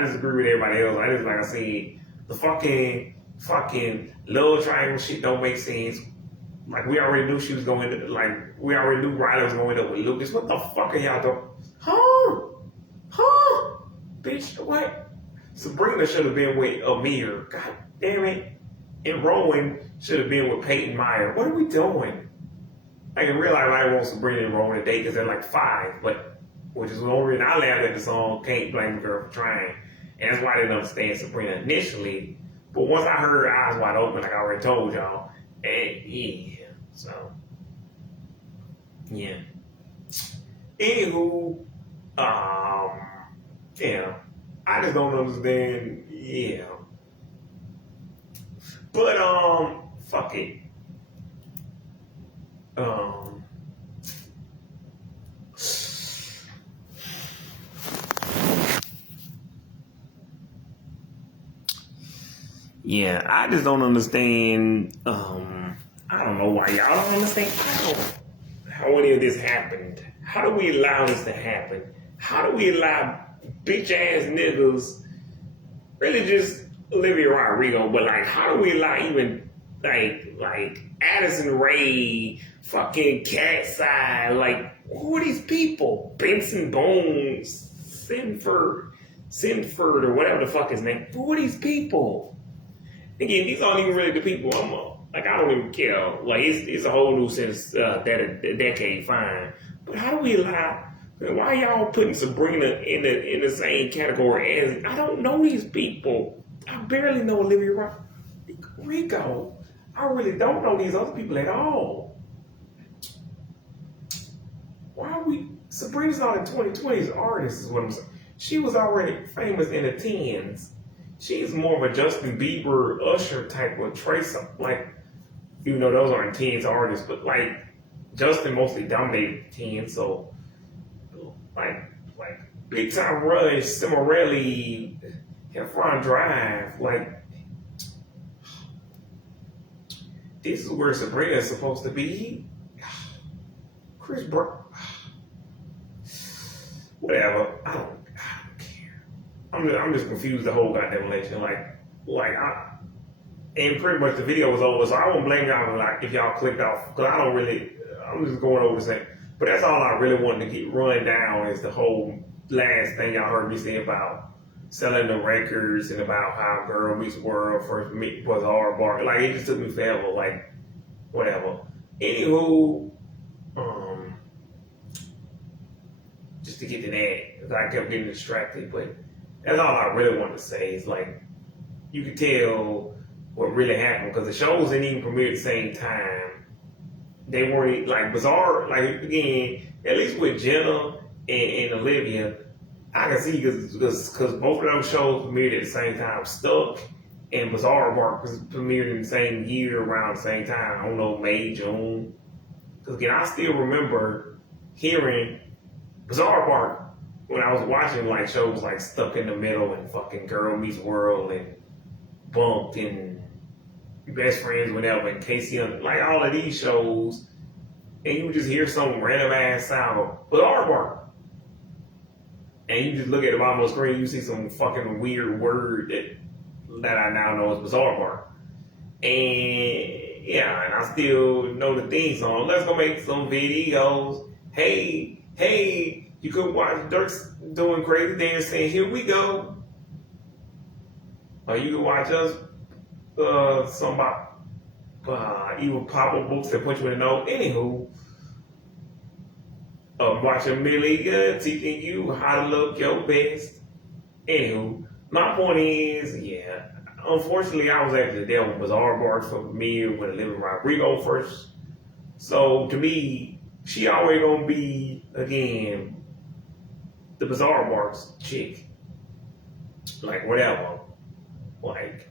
just agree with everybody else. I just, like I said, the fucking love triangle shit don't make sense. Like we already knew she was going to, like we already knew Riley was going to end up with Lucas. What the fuck are y'all doing? Huh? Bitch, what? Sabrina should have been with Amir. God damn it. And Rowan should have been with Peyton Meyer. What are we doing? I can realize I want Sabrina and Rowan today because they're like 5, but which is the only reason I laughed at the song Can't Blame the Girl for Trying. And that's why I didn't understand Sabrina initially. But once I heard her eyes wide open, like I already told y'all, and yeah, so yeah. Anywho, yeah, I just don't understand. Yeah, but fuck it. Yeah, I just don't understand. I don't know why y'all don't understand how any of this happened. How do we allow this to happen? How do we allow bitch ass niggas, really just Olivia Rodrigo, but like, how do we allow even like Addison Rae, fucking Cat's Eye, like who are these people? Benson Bones, Sinford, or whatever the fuck his name. Who are these people? Again, these aren't even really the people I don't even care. Like, it's a whole new since that a decade, fine. But how do we allow, why y'all putting Sabrina in the same category as, I don't know these people. I barely know Olivia Rodrigo. I really don't know these other people at all. Why are Sabrina's not a 2020s artist is what I'm saying. She was already famous in the 10s. She's more of a Justin Bieber, Usher type of Trace, like, even though those aren't 10s artists, but like, Justin mostly dominated the 10s, so, like, Big Time Rush, Cimarelli, Heffron Drive, like, this is where Sabrina is supposed to be. Chris Brown, whatever, I don't care. I'm just confused the whole goddamn election. And pretty much the video was over, so I won't blame y'all like if y'all clicked off, because I'm just going over the same. But that's all I really wanted to get run down is the whole last thing y'all heard me say about selling the records and about how Girl Meets World first was hard bar. Like, it just took me forever, like, whatever. Anywho, just to get to that, because I kept getting distracted, but that's all I really wanted to say is, like, you could tell what really happened, because the shows didn't even premiere at the same time. They weren't, like, bizarre, like, again, at least with Jenna and Olivia, I can see, because both of those shows premiered at the same time. Stuck and Bizarre Bark premiered in the same year around the same time. I don't know, May, June. Because, again, I still remember hearing Bizarre Bark when I was watching, like, shows like Stuck in the Middle and fucking Girl Meets World and Bumped and Best Friends, whatever, and Casey, like all of these shows, and you just hear some random ass sound, Bizarre Bark. And you just look at the bottom of the screen, you see some fucking weird word that I now know is Bizarre Bark. And yeah, and I still know the theme song. Let's go make some videos. Hey, you could watch Dirk's doing crazy dance saying, here we go. Or you can watch us, even pop-up books that put you in the know. Anywho, watching Millie teaching you how to look your best. Anywho, my point is, yeah, unfortunately, I was actually there with Bizarre Barks for premiere with Olivia Rodrigo first. So to me, she always gonna be, again, the Bizarre Barks chick. Like, whatever. Like,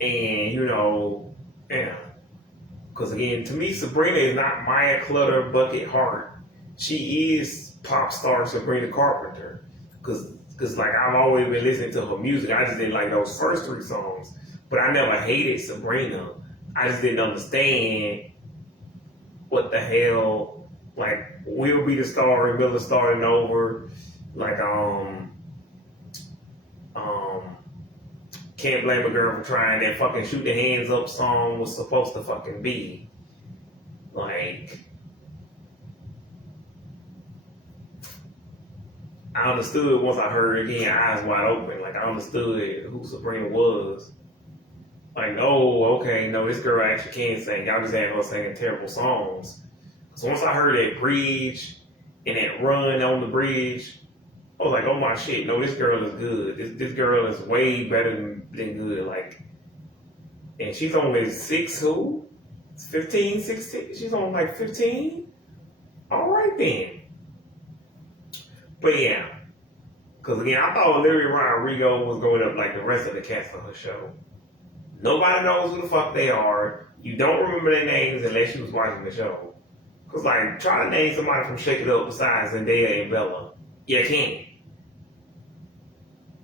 and you know, yeah. Because again, to me, Sabrina is not Maya Clutter Bucket Hart. She is pop star Sabrina Carpenter. Because like, I've always been listening to her music. I just didn't like those first 3 songs. But I never hated Sabrina. I just didn't understand what the hell, like, We'll Be the Star and Miller starting over. Like, Can't Blame a Girl for Trying, that fucking Shoot the Hands Up song was supposed to fucking be. Like, I understood once I heard it again, eyes wide open. Like, I understood who Sabrina was. Like, oh, okay, no, this girl actually can sing. Y'all just had her singing terrible songs. So once I heard that bridge and that run on the bridge, I was like, oh my shit, no, this girl is good. This girl is way better than good. Like, and she's only 15, 16? She's only like 15? All right then. But yeah, because again, I thought Olivia Rodrigo was going up like the rest of the cast of her show. Nobody knows who the fuck they are. You don't remember their names unless you was watching the show. Because, like, try to name somebody from Shake It Up besides Zendaya and Bella. You can't.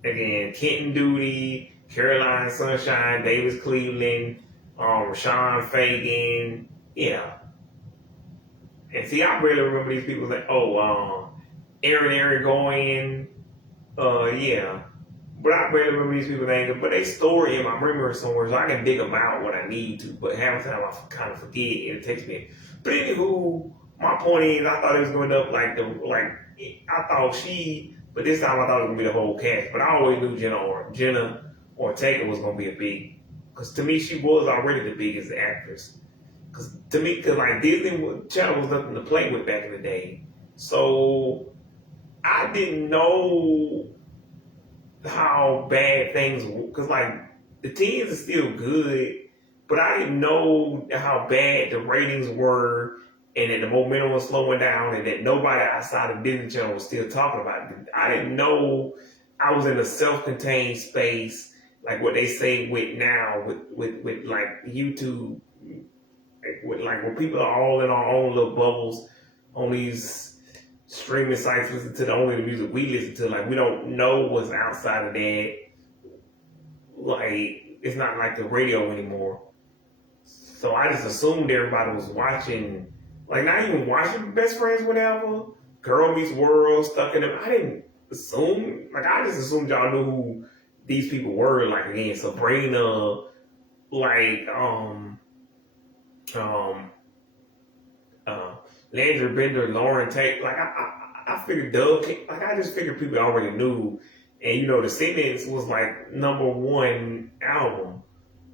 Again, Kenton Duty, Caroline Sunshine, Davis Cleveland, Rashawn Fagan. Yeah. And see, I really remember these people like, Aaron Goyen. Yeah. But I barely remember these people's names, but they story in my memory somewhere, so I can dig them out when I need to. But half the time I kind of forget, and it takes me. But anywho, my point is, I thought it was going to end up I thought but this time I thought it was going to be the whole cast. But I always knew Jenna Ortega was going to be a big, because to me she was already the biggest actress. Because like Disney Channel was nothing to play with back in the day, so I didn't know how bad things were, because like the teens are still good, but I didn't know how bad the ratings were, and that the momentum was slowing down, and that nobody outside of Disney Channel was still talking about it. I didn't know I was in a self-contained space, like what they say with now with like YouTube, where people are all in our own little bubbles on these streaming sites, listen to only the music we listen to. Like, we don't know what's outside of that. Like, it's not like the radio anymore. So I just assumed everybody was watching, like, not even watching Best Friends Whatever, Girl Meets World, Stuck in Them. I didn't assume, like, I just assumed y'all knew who these people were. Like, again, Sabrina, like, Landry Bender, Lauren Tate, like I figured Doug, like I just figured people already knew, and the Sentence was like #1 album.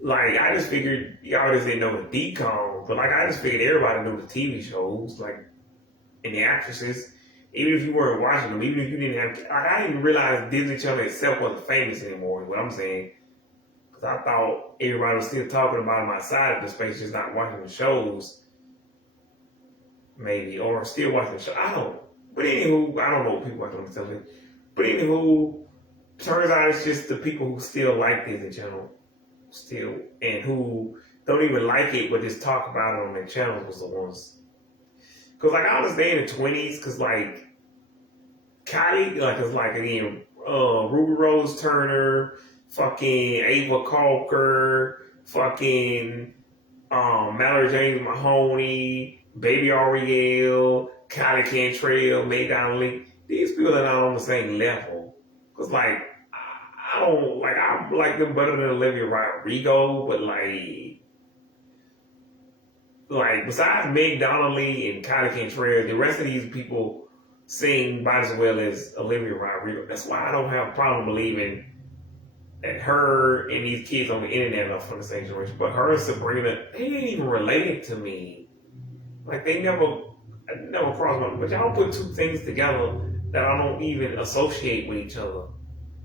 Like I just figured y'all just didn't know the decom, but like I just figured everybody knew the TV shows, like, and the actresses, even if you weren't watching them, even if you didn't have, like I didn't realize Disney Channel itself wasn't famous anymore. Is what I'm saying, because I thought everybody was still talking about them outside of the space, just not watching the shows. Maybe, or still watching the show. I don't. But anywho, I don't know what people watch on the television. But anywho, turns out it's just the people who still like Disney Channel, and who don't even like it, but just talk about it on their channels was the ones. Because, like, I understand the 20s, because, like, Kylie, like, it's like, again, Ruby Rose Turner, fucking Ava Calker, fucking Mallory James Mahoney, Baby Ariel, Kylie Cantrell, Mae Donnelly. These people are not on the same level. Because, like, I don't, like, I like them better than Olivia Rodrigo, but, like, besides Meg Donnelly and Kylie Cantrell, the rest of these people sing about as well as Olivia Rodrigo. That's why I don't have a problem believing that her and these kids on the internet are from the same generation. But her and Sabrina, they ain't even related to me. Like, they never crossed my, but y'all put two things together that I don't even associate with each other.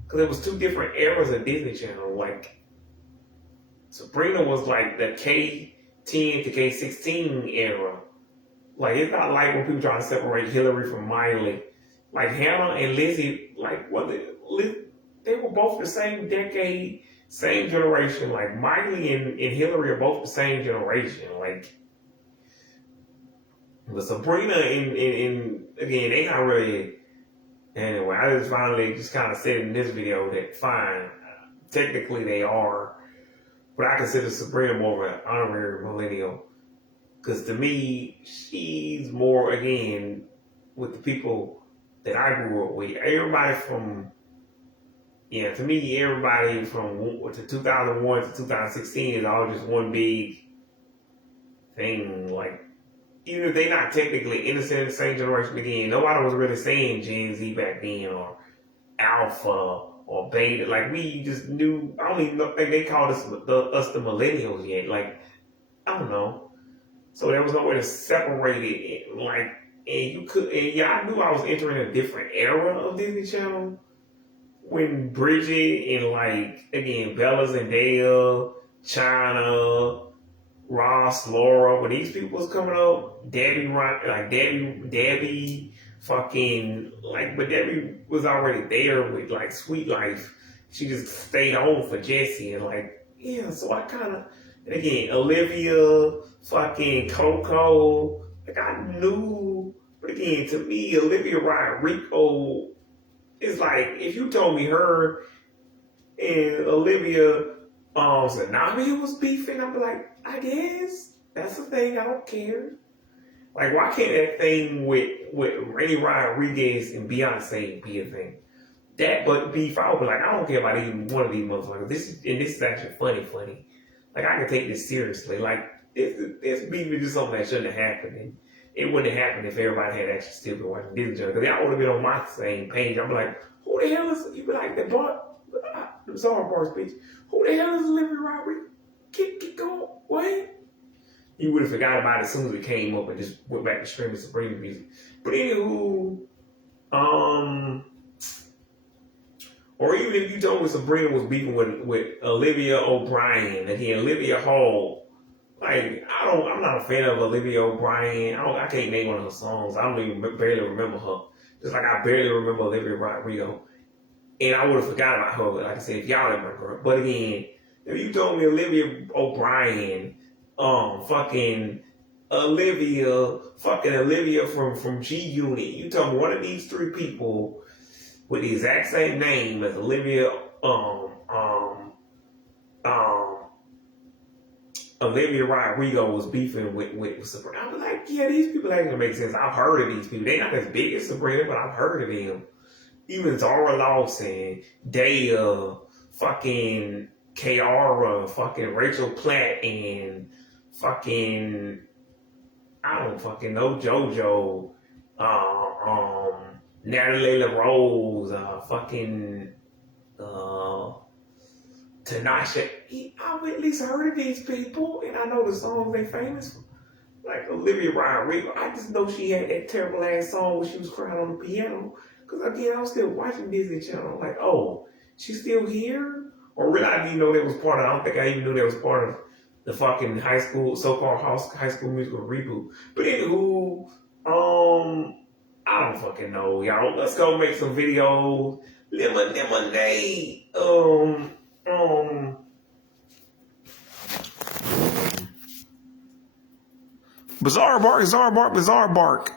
Because it was two different eras of Disney Channel. Like, Sabrina was like the K10 to K16 era. Like, it's not like when people try to separate Hillary from Miley. Like, Hannah and Lizzie, like, they were both the same decade, same generation. Like, Miley and Hillary are both the same generation. Like, but Sabrina and again, they not really. Anyway, I just finally just kind of said in this video that fine, technically they are, but I consider Sabrina more of an honorary millennial, because to me, she's more, again, with the people that I grew up with. Everybody from, to me, everybody from 2001 to 2016 is all just one big thing. Like, even if they not technically innocent in the same generation again, nobody was really saying Gen Z back then or Alpha or Beta. Like we just knew. I don't even think they called us the millennials yet. Like I don't know. So there was no way to separate it. Like and you could. And yeah, I knew I was entering a different era of Disney Channel when Bridget and like again Bella Zendaya, China, Ross, Laura, when these people was coming up, Debbie, fucking, like, but Debbie was already there with, like, Sweet Life. She just stayed on for Jesse, and, like, yeah, so I kind of, and again, Olivia, fucking Coco, like, I knew, but again, to me, Olivia Rodrigo is like, if you told me her and Olivia Tsunami was beefing, I'd be like, I guess that's the thing. I don't care. Like, why can't that thing with Ray Rodriguez and Beyonce be a thing? That but beef, I would be like, I don't care about even one of these motherfuckers. This is actually funny. Like, I can take this seriously. Like, this beef is just something that shouldn't have happened. And it wouldn't have happened if everybody had actually still been watching Disney Channel. Because y'all would have been on my same page. I'd be like, who the hell is? You'd be like, the bought. Sorry, Bart speech. Who the hell is Olivia Rodrigo? Keep going. What? You would have forgot about it as soon as it came up and just went back to streaming Sabrina music. But anywho, or even if you told me Sabrina was beefing with Olivia O'Brien, again, Olivia Hall, like I'm not a fan of Olivia O'Brien. I can't name one of her songs. I don't even barely remember her. Just like I barely remember Olivia Rodrigo. And I would have forgot about her, like I said, if y'all ain't my girl. But again, if you told me Olivia O'Brien, fucking Olivia from G Unit, you told me one of these three people with the exact same name as Olivia, Olivia Rodrigo was beefing with Sabrina. I was like, yeah, these people ain't gonna make sense. I've heard of these people. They're not as big as Sabrina, but I've heard of them. Even Zara Lawson, Daya, fucking Kiara, fucking Rachel Platt, and fucking I don't fucking know JoJo, Natalie LaRose, fucking Tanasha. I've at least heard of these people, and I know the songs they famous for. Like Olivia Rodrigo, I just know she had that terrible ass song when she was crying on the piano. Because again, I was still watching Disney Channel. I'm like, oh, she's still here? Or really, I didn't even know that was part of, I don't think I even knew that was part of the fucking so-called high school musical reboot. But anywho, I don't fucking know, y'all. Let's go make some videos. Lemonade. Bizarre bark.